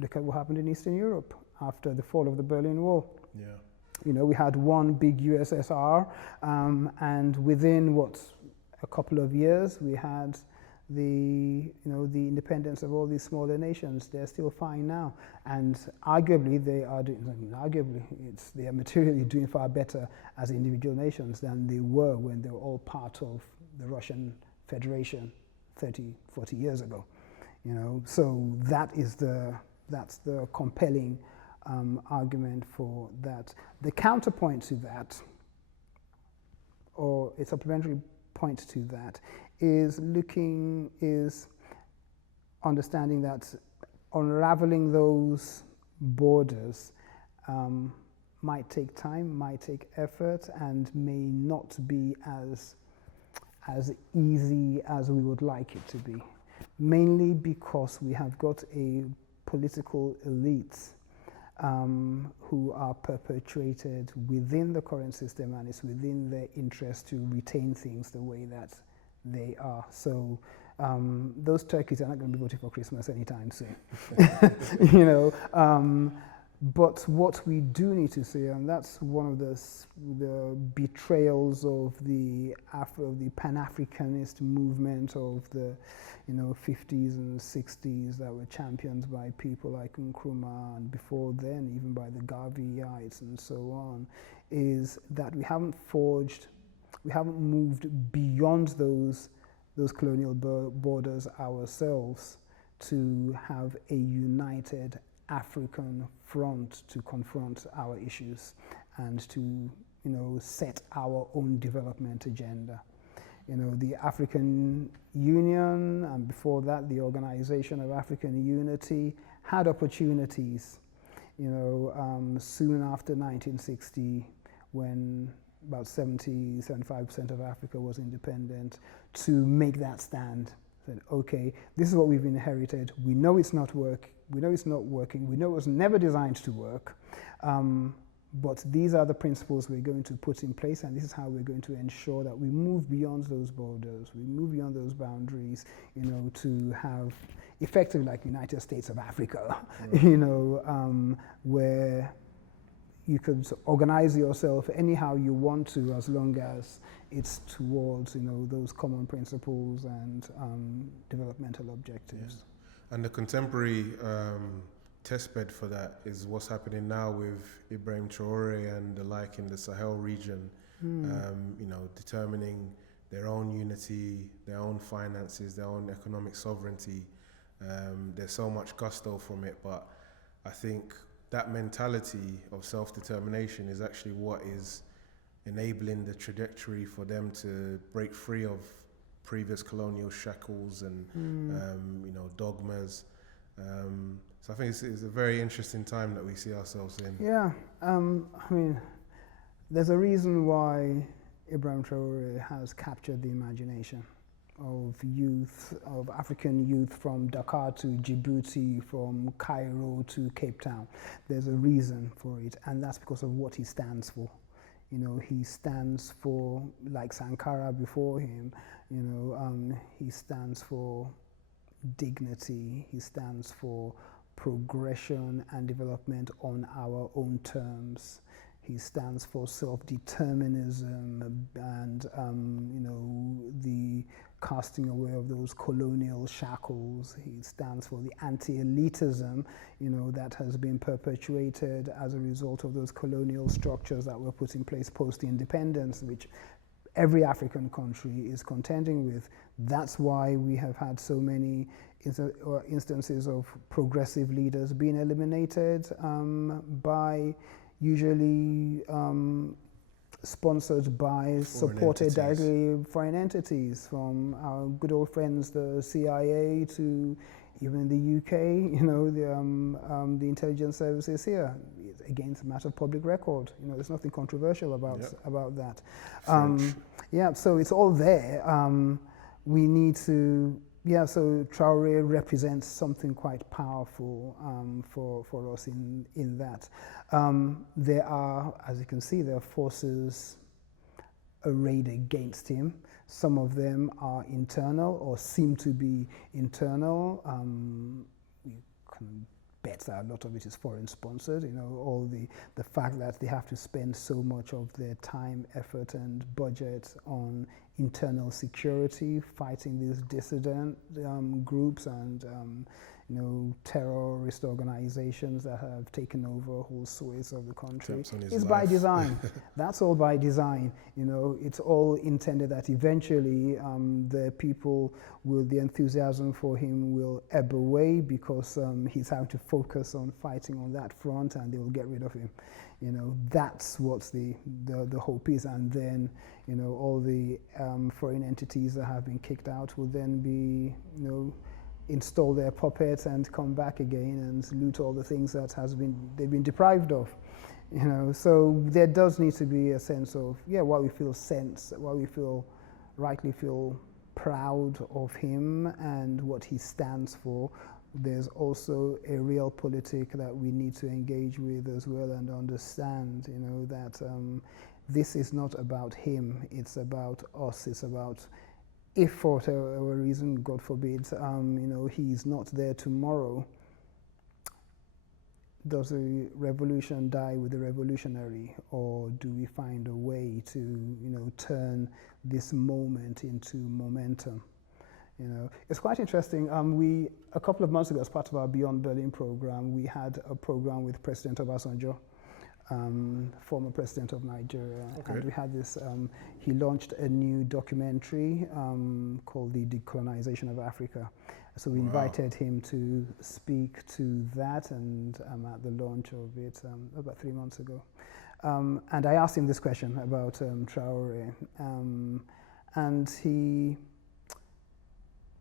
look at what happened in Eastern Europe after the fall of the Berlin Wall. Yeah. We had one big USSR, and within a couple of years, we had the independence of all these smaller nations. They're still fine now, and arguably they are materially doing far better as individual nations than they were when they were all part of the Russian Federation 30, 40 years ago. So that's the compelling argument for that. The counterpoint to that, or a supplementary point to that, is understanding that unraveling those borders might take time, might take effort, and may not be as easy as we would like it to be, mainly because we have got a political elite who are perpetuated within the current system, and it's within their interest to retain things the way that they are. So those turkeys are not going to be voting for Christmas anytime soon. But what we do need to say, and that's one of the betrayals of the Pan-Africanist movement of the 50s and 60s that were championed by people like Nkrumah, and before then even by the Garveyites and so on, is that we haven't moved beyond those colonial borders ourselves to have a united African front to confront our issues and to set our own development agenda. The African Union, and before that the Organization of African Unity, had opportunities soon after 1960, when about 75% of Africa was independent, to make that stand. Said, okay, this is what we've inherited. We know it's not working. We know it's not working. We know it was never designed to work. But these are the principles we're going to put in place, and this is how we're going to ensure that we move beyond those borders, we move beyond those boundaries, to have effectively like the United States of Africa, right. Where you could organize yourself anyhow you want to, as long as it's towards those common principles and developmental objectives. Yes. And the contemporary testbed for that is what's happening now with Ibrahim Traore and the like in the Sahel region, determining their own unity, their own finances, their own economic sovereignty. There's so much gusto from it, but I think that mentality of self-determination is actually what is enabling the trajectory for them to break free of previous colonial shackles and dogmas. So I think it's a very interesting time that we see ourselves in. Yeah, there's a reason why Ibrahim Traore has captured the imagination of youth, of African youth, from Dakar to Djibouti, from Cairo to Cape Town. There's a reason for it, and that's because of what he stands for. He stands for, like Sankara before him, he stands for dignity, he stands for progression and development on our own terms. He stands for self-determinism and, the casting away of those colonial shackles. He stands for the anti-elitism, that has been perpetuated as a result of those colonial structures that were put in place post-independence, which every African country is contending with. That's why we have had so many instances of progressive leaders being eliminated by usually sponsored by, supported directly foreign entities, from our good old friends, the CIA, to even the UK, the intelligence services here. Again, it's a matter of public record. There's nothing controversial about that. So it's all there. We need to, so Traoré represents something quite powerful for us in that. There are, as you can see, there are forces arrayed against him. Some of them are internal or seem to be internal. You can bet that a lot of it is foreign sponsored, all the fact that they have to spend so much of their time, effort and budget on internal security, fighting these dissident groups and terrorist organizations that have taken over whole swathes of the country. It's by design. That's all by design. It's all intended that eventually the people will, the enthusiasm for him will ebb away because he's having to focus on fighting on that front, and they will get rid of him. That's what the hope is, and then all the foreign entities that have been kicked out will then be install their puppets and come back again and loot all the things that they've been deprived of. So there does need to be a sense of why we rightly feel proud of him and what he stands for. There's also a real politic that we need to engage with as well and understand, that this is not about him, it's about us, it's about, if for whatever reason, God forbid, he's not there tomorrow, does the revolution die with the revolutionary, or do we find a way to, turn this moment into momentum? It's quite interesting. A couple of months ago, as part of our Beyond Berlin program, we had a program with President Obasanjo, former president of Nigeria, and we had this. He launched a new documentary called "The Decolonization of Africa." So we invited him to speak to that, and at the launch of it about 3 months ago. And I asked him this question about Traoré, and it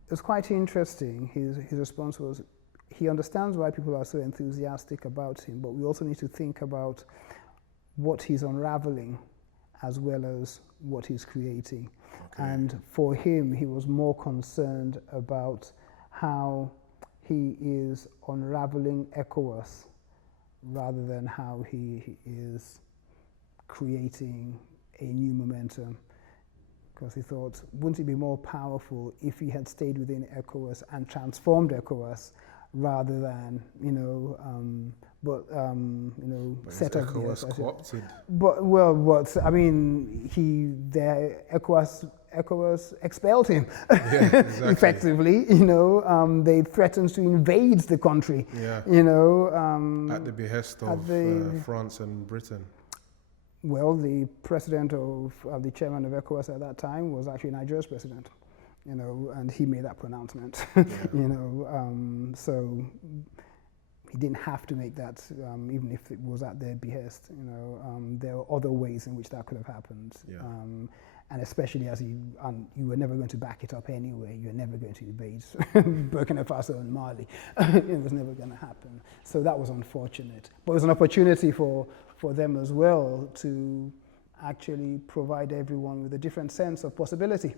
was quite interesting. His response was, he understands why people are so enthusiastic about him, but we also need to think about what he's unraveling as well as what he's creating. Okay. And for him, he was more concerned about how he is unraveling ECOWAS rather than how he is creating a new momentum. Because he thought, wouldn't it be more powerful if he had stayed within ECOWAS and transformed ECOWAS rather than, set up ECOWAS co-opted. ECOWAS expelled him, exactly. effectively. They threatened to invade the country. At the behest of France and Britain. Well, the president the chairman of ECOWAS at that time was actually Nigeria's president, and he made that pronouncement, so he didn't have to make that, even if it was at their behest, there are other ways in which that could have happened. And especially as you were never going to back it up anyway, you're never going to invade Burkina Faso and Mali. It was never going to happen. So that was unfortunate. But it was an opportunity for them as well to actually provide everyone with a different sense of possibility.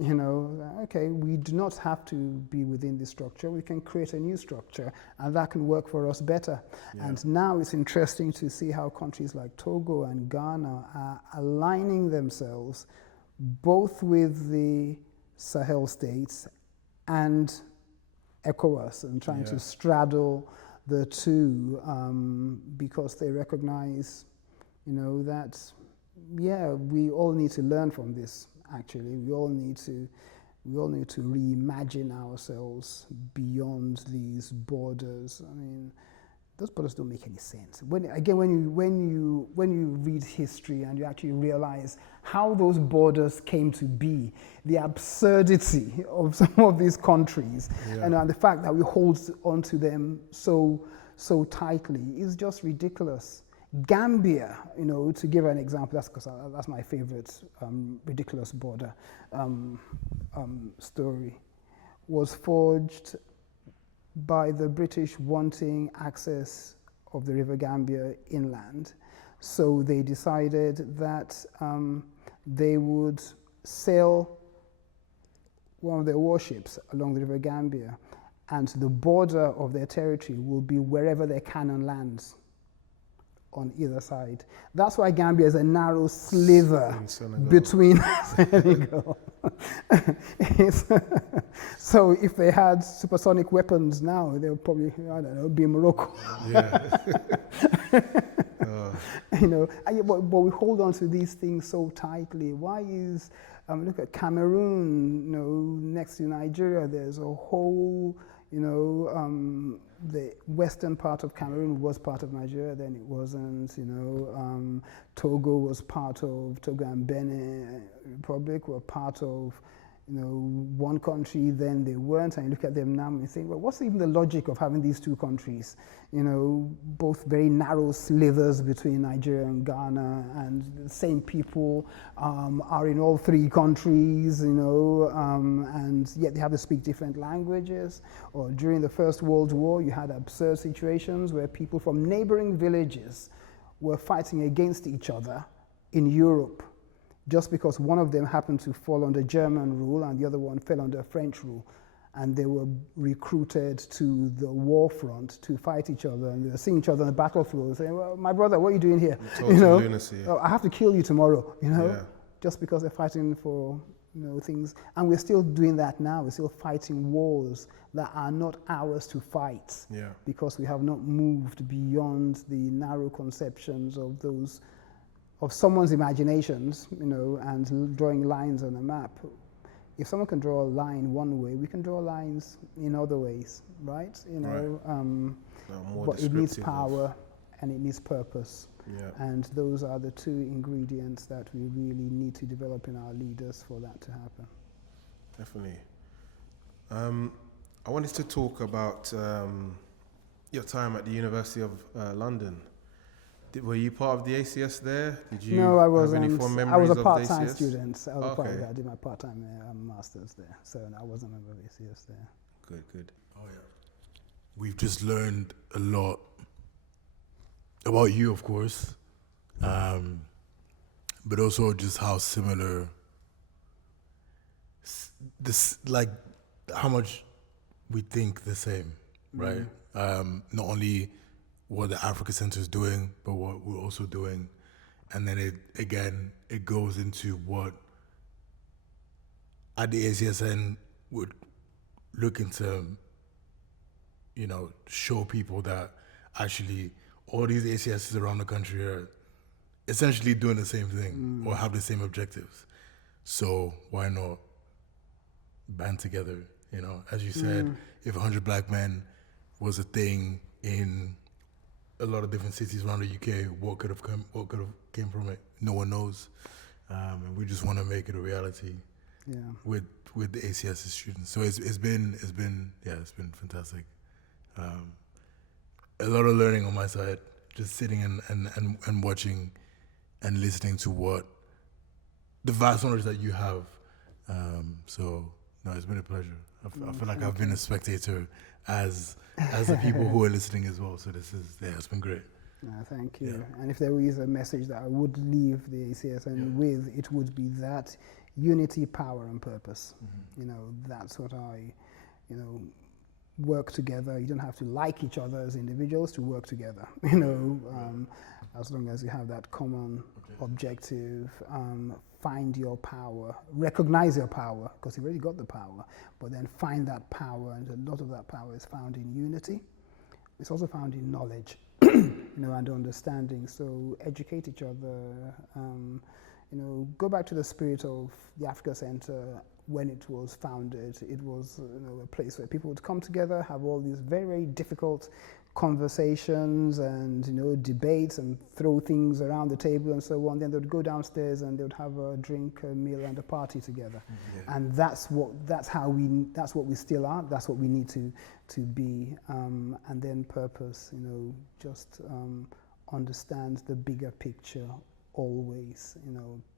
Okay, we do not have to be within this structure. We can create a new structure, and that can work for us better. And now it's interesting to see how countries like Togo and Ghana are aligning themselves both with the Sahel states and ECOWAS and trying to straddle the two because they recognize, that, we all need to learn from this, actually. We all need to reimagine ourselves beyond these borders. I mean, those borders don't make any sense. When you read history and you actually realize how those borders came to be, the absurdity of some of these countries, and the fact that we hold onto them so tightly is just ridiculous. Gambia, to give an example, that's because that's my favorite ridiculous border story, was forged by the British wanting access of the River Gambia inland. So they decided that they would sail one of their warships along the River Gambia, and the border of their territory will be wherever their cannon lands on either side. That's why Gambia is a narrow sliver between Senegal. So if they had supersonic weapons now, they would probably, be Morocco. But we hold on to these things so tightly. Why is, look at Cameroon, next to Nigeria, there's a whole, the western part of Cameroon was part of Nigeria, then it wasn't, Togo was part of, Togo and Benin Republic were part of, one country, then they weren't, and you look at them now and you think, well, what's even the logic of having these two countries? Both very narrow slivers between Nigeria and Ghana, and the same people are in all three countries, and yet they have to speak different languages. Or during the First World War, you had absurd situations where people from neighboring villages were fighting against each other in Europe, just because one of them happened to fall under German rule and the other one fell under French rule. And they were recruited to the war front to fight each other, and they were seeing each other on the battlefield saying, well, my brother, what are you doing here? Total lunacy. Oh, I have to kill you tomorrow, just because they're fighting for things. And we're still doing that now. We're still fighting wars that are not ours to fight, because we have not moved beyond the narrow conceptions of someone's imaginations, and drawing lines on a map. If someone can draw a line one way, we can draw lines in other ways, right? But it needs power and it needs purpose. And those are the two ingredients that we really need to develop in our leaders for that to happen. Definitely. I wanted to talk about your time at the University of London. Were you part of the ACS there? Did you No, I wasn't. have any fond memories I was a of the part-time ACS? student. I did my part-time master's there, so I wasn't a member of ACS there. Good. Oh yeah. We've just learned a lot about you, of course, but also just how similar how much we think the same, right? Not only what the Africa Center is doing, but what we're also doing. And then it goes into what at the ACSN would look into, show people that actually all these ACSs around the country are essentially doing the same thing or have the same objectives. So why not band together? As you said, if 100 black men was a thing in a lot of different cities around the UK, what could have came from it? No one knows, and we just want to make it a reality. With the ACS students. So it's been fantastic. A lot of learning on my side, just sitting and watching and listening to what the vast knowledge that you have. It's been a pleasure. I feel like I've been a spectator as the people who are listening as well. So it's been great. Thank you. And if there is a message that I would leave the ACSN with, it would be that unity, power, and purpose. That's what I, work together. You don't have to like each other as individuals to work together. As long as you have that common objective, find your power, recognize your power, because you've already got the power, but then find that power, and a lot of that power is found in unity, it's also found in knowledge, and understanding. So educate each other. Go back to the spirit of the Africa Center when it was founded. It was a place where people would come together, have all these very, very difficult conversations and debates and throw things around the table and so on. Then they'd go downstairs and they would have a drink, a meal, and a party together. Yeah. And that's what we still are. That's what we need to be. And then purpose. Just understand the bigger picture. Always,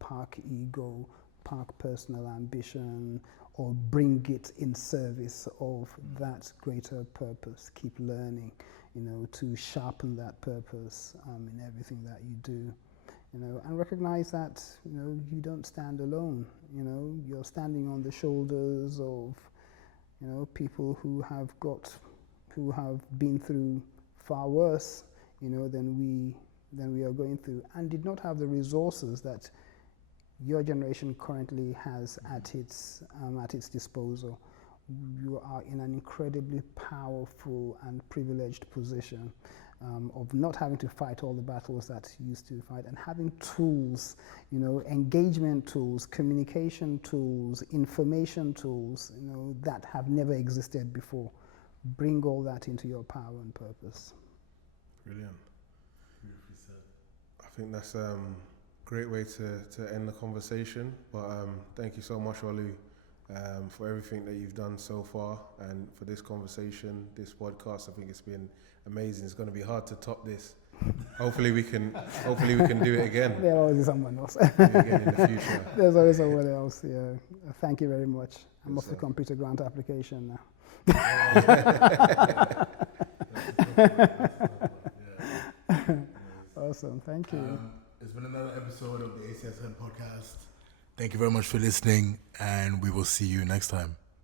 park ego, park personal ambition, or bring it in service of that greater purpose. Keep learning, to sharpen that purpose in everything that you do, and recognize that, you don't stand alone. You're standing on the shoulders of, people who have been through far worse, than we are going through, and did not have the resources that your generation currently has at its disposal. You are in an incredibly powerful and privileged position of not having to fight all the battles that you used to fight, and having tools, engagement tools, communication tools, information tools, that have never existed before. Bring all that into your power and purpose. Brilliant. I think that's a great way to end the conversation. But thank you so much, Olu, for everything that you've done so far and for this conversation, this podcast. I think it's been amazing. It's going to be hard to top this. Hopefully we can do it again. There's always someone else. Do it again in the future. There's always someone else. Yeah. Thank you very much. I'm off the computer grant application now. Awesome, thank you. It's been another episode of the ACSN podcast. Thank you very much for listening, and we will see you next time.